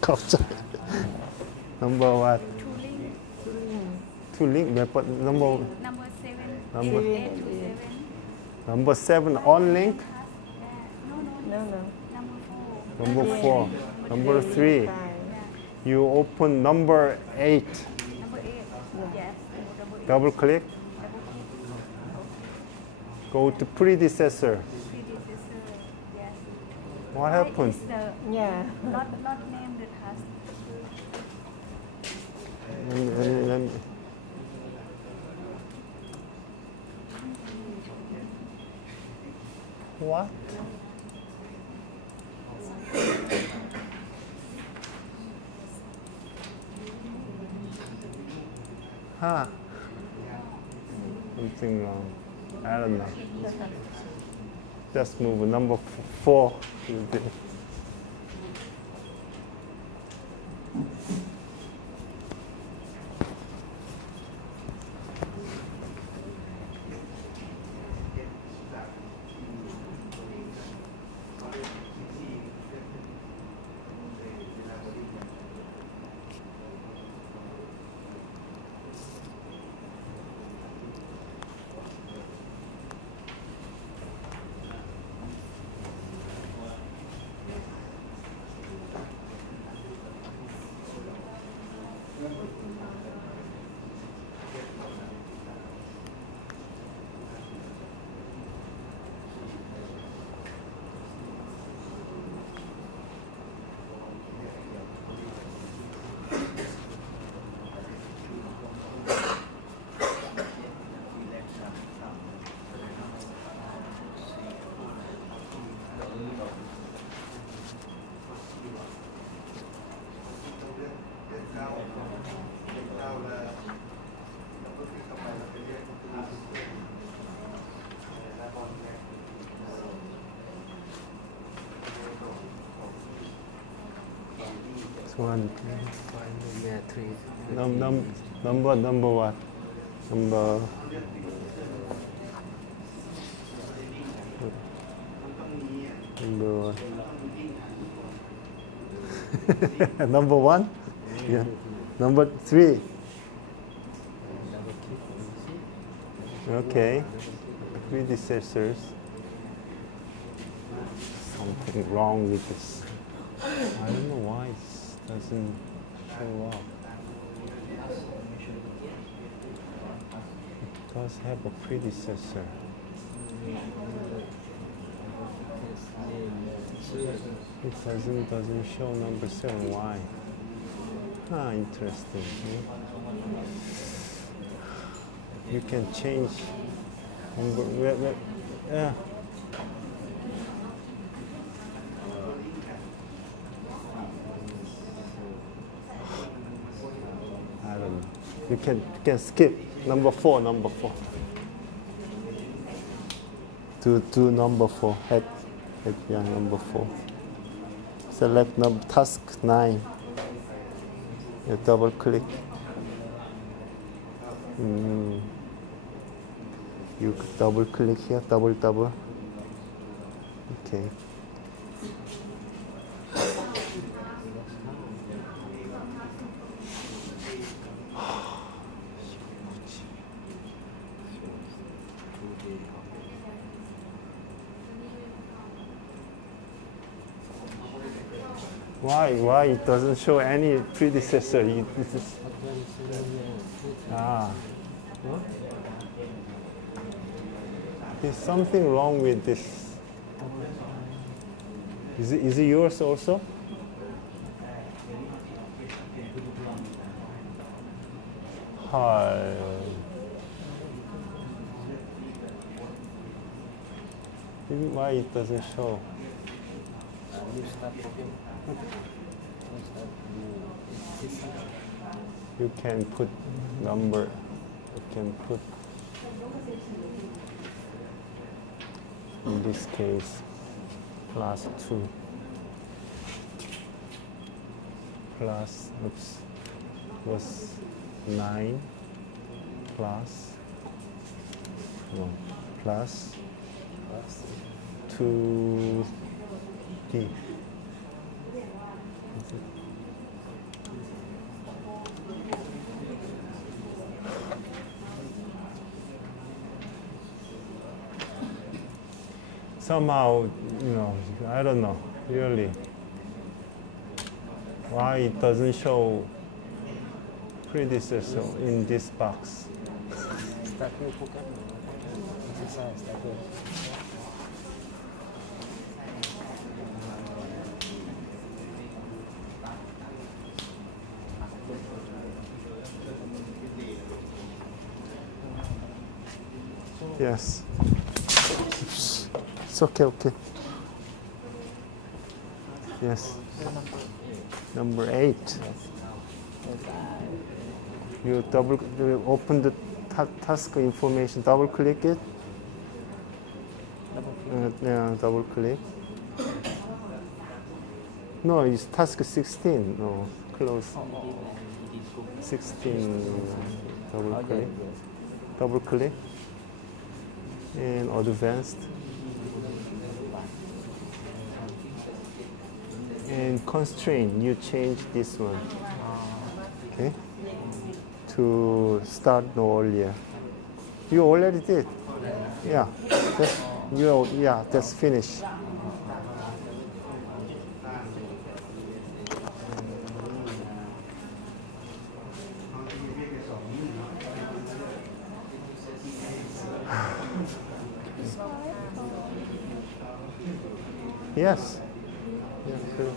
갑자기 number what? Two link 몇 번? Number 7. number 7 on link. No. Number 4. Number 3. You open number 8. Number 8. Yes. Double click. Go to predecessor. Yes. What happened? Yeah. Not name the task. Let me. What? Huh? Something wrong. I don't know. Just move number 4. One. Yeah, 3. Number what? Number. Number what? Number 1? Yeah. Number 3. Okay. Predecessors. Something wrong with this. I don't know why it doesn't show up. It does have a predecessor. It doesn't show number 7. Why? Ah, interesting. You can change number. Yeah. I don't know. You can skip number 4. Number 4. To number 4. Yeah, number 4. Select task 9. You double click. You double click here. Double. Okay. Why it doesn't show any predecessor? There's something wrong with this. Is it yours also? Hi. Why it doesn't show? You can put number. You can put, in this case, +2. Was 9 plus 2D. Somehow, I don't know, really, why it doesn't show predecessor in this box. Start new program. Exercise, start new. Yes. It's okay. Yes. Number 8. You open the task information, double click it. Yeah, double click. No, it's task 16. No, close. 16. Double click. Double click. And advanced. And constraint, you change this one. Okay? To start no earlier. You already did. Yeah. That's finished. Yes. Yeah, sure.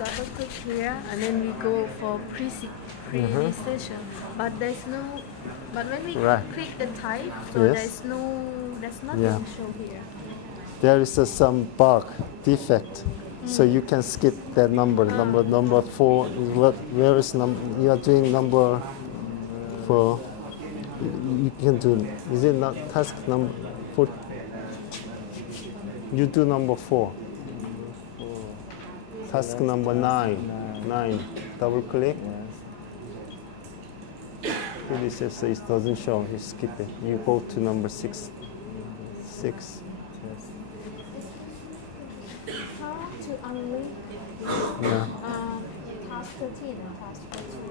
double click here and then we go for pre-registration. But there's no. But when we Right. click the type, so Yes. there's nothing Yeah. show here. There is some bug defect, so you can skip that number. Number 4. Where is number? You are doing number 4. You can do. Is it not task number 4? You do number 4. Task number 9. 9. Double click. It says so it doesn't show. You skip it. You go to number 6. 6. How to unlink Yeah. task 13 and task 14?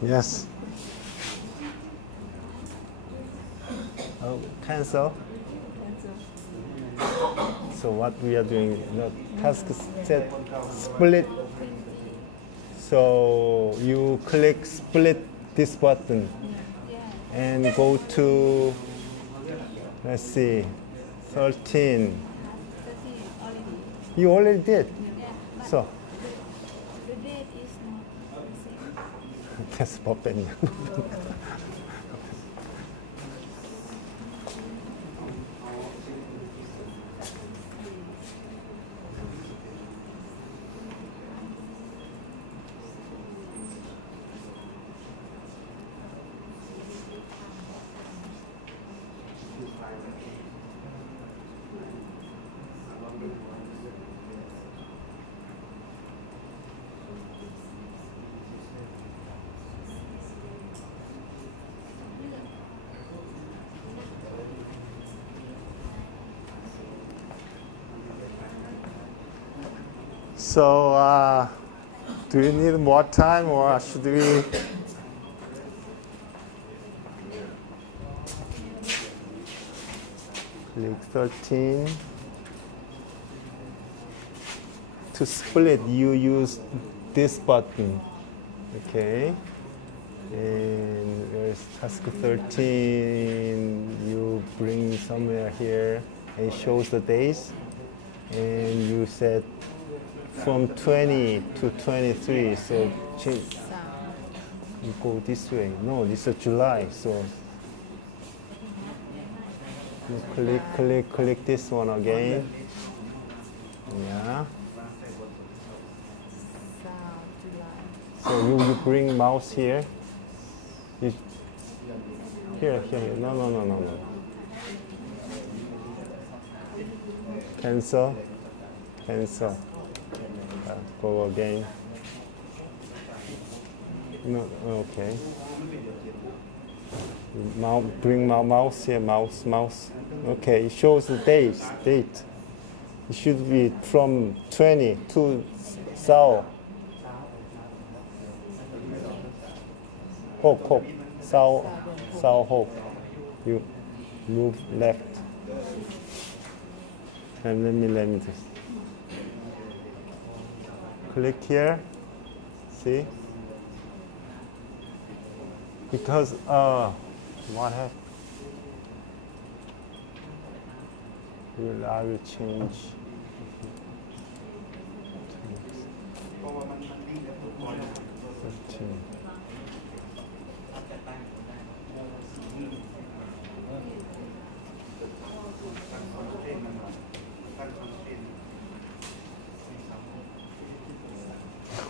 Yes. Oh, cancel. So what we are doing, the task set split. So you click split this button and go to, let's see, 13. You already did. So The date is not the same. that's Popen. So, do you need more time or should we? Click 13. To split, you use this button. Okay. And there's task 13. You bring somewhere here and it shows the days. And you set from 20 to 23, so change. You go this way. No, this is July, so you click this one again. Yeah. So you bring mouse here. Here. No. Cancel. Go again. No, okay. Bring mouse here, mouse. Okay, it shows the date. It should be from 20 to Sao. Hope. Sao Hope. You move left. And let me just click here. See? Because what happened? I will change. 13.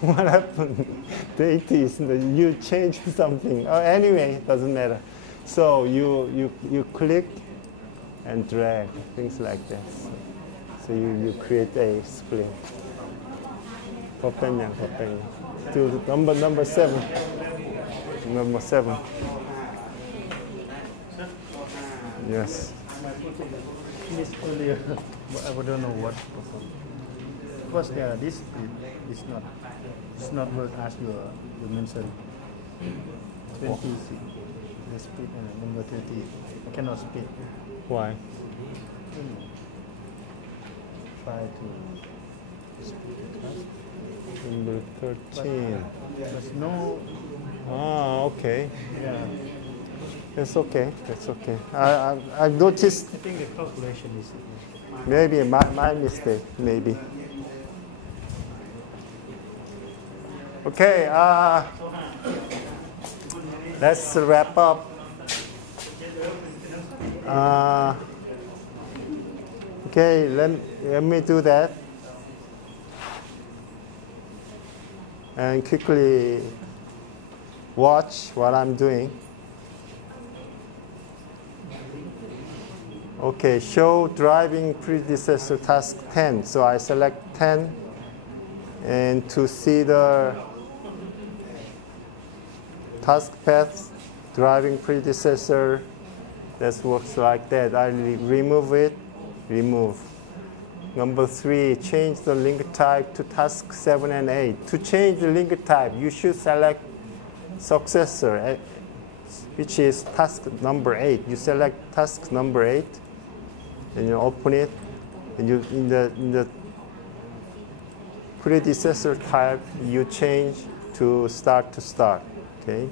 What happened? The 80s, you changed something. Anyway, it doesn't matter. So you click and drag, things like this. So you create a split. Popen. To number 7. Number 7. Yes. Miss earlier, but I don't know what. Because this speed is not work as you mentioned. 20, the speed number 30 cannot speed. Why? Try to speed it fast. Number 13. There's no, Ah, okay. yeah. That's okay. That's okay. I noticed I think the calculation is maybe my mistake. Maybe. Okay. Let's wrap up. Okay. Let me do that. And quickly watch what I'm doing. Okay, show driving predecessor task 10. So I select 10, and to see the task path, driving predecessor, that works like that. I remove it, remove. Number 3, change the link type to task 7 and 8. To change the link type, you should select successor, which is task number 8. You select task number 8, and you open it, and you in the predecessor type, you change to start to start. Okay,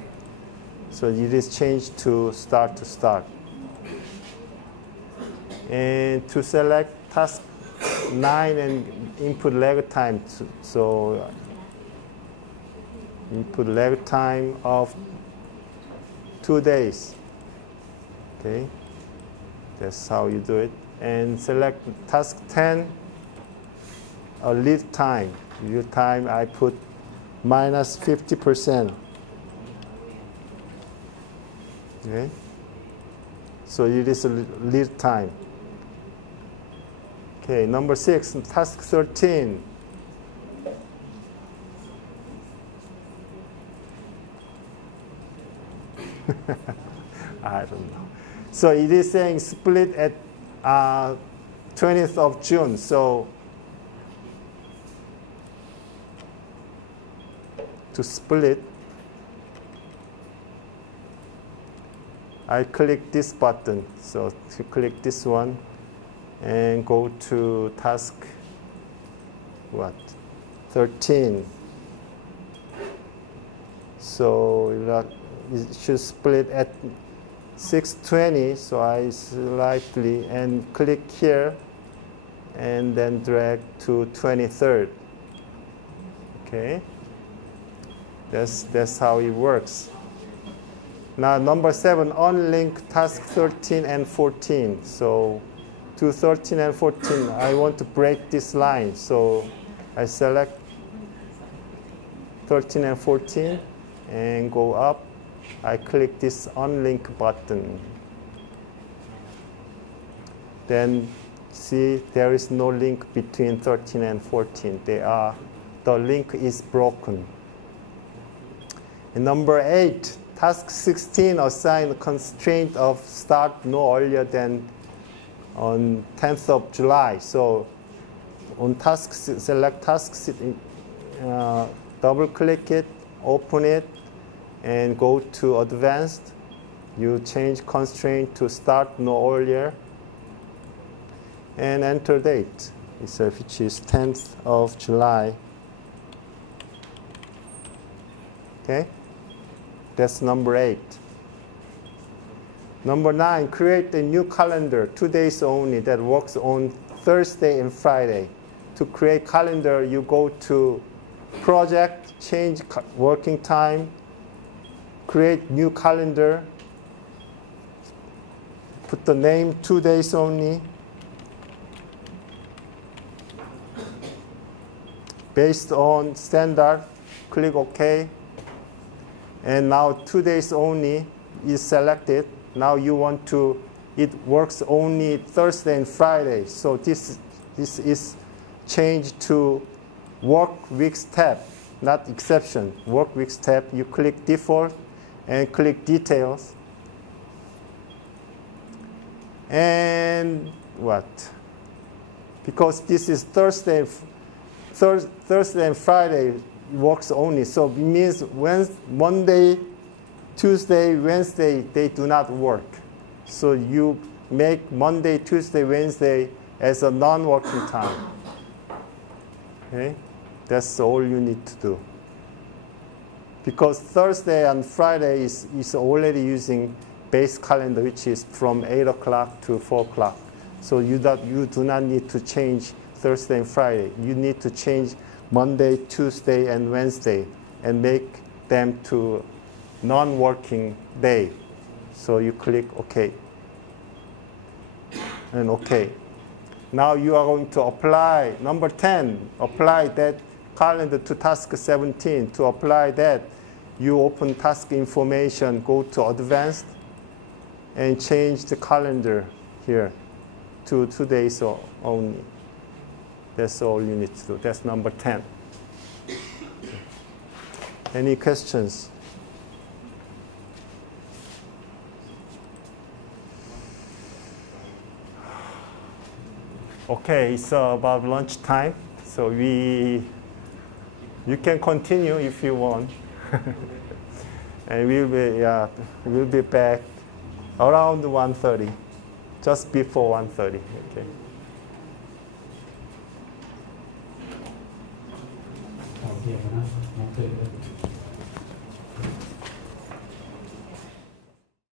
so it is changed to start to start. And to select task 9 and input lag time, so input lag time of 2 days. Okay, that's how you do it. And select task 10, a lead time. Lead time I put minus 50%. Okay, so it is a lead time. Okay, number 6, task 13. I don't know. So it is saying split at 20th of June. So to split, I click this button. So to click this one and go to task 13. So it should split at 6:20, so I slightly and click here and then drag to 23rd. Okay, that's how it works. Now number 7, unlink task 13 and 14. So to 13 and 14, I want to break this line, so I select 13 and 14 and go up. I click this unlink button. Then see there is no link between 13 and 14. The link is broken. And number 8, task 16, assign constraint of start no earlier than on 10th of July. So on task, select task, double click it, open it, and go to advanced. You change constraint to start no earlier and enter date, which is 10th of July. Okay, that's number 8. Number 9, create a new calendar, 2 days only, that works on Thursday and Friday. To create calendar, you go to project, change working time, create new calendar, put the name 2 days only, based on standard, click OK, and now 2 days only is selected. Now you want to, it works only Thursday and Friday, so this is changed to work weeks tab, not exception. Work weeks tab, you click default and click details. And what? Because this is Thursday, Thursday and Friday works only. So it means Monday, Tuesday, Wednesday, they do not work. So you make Monday, Tuesday, Wednesday as a non-working time. Okay? That's all you need to do. Because Thursday and Friday is already using base calendar, which is from 8 o'clock to 4 o'clock. So you do not need to change Thursday and Friday. You need to change Monday, Tuesday, and Wednesday and make them to non-working day. So you click OK. And OK. Now you are going to apply, number 10, apply that calendar to task 17. To apply that, you open task information, go to advanced, and change the calendar here to 2 days only. That's all you need to do. That's number 10. Any questions? Okay, it's about lunchtime. So you can continue if you want. And we'll be back around 1:30, just before 1:30. Okay. Thank you.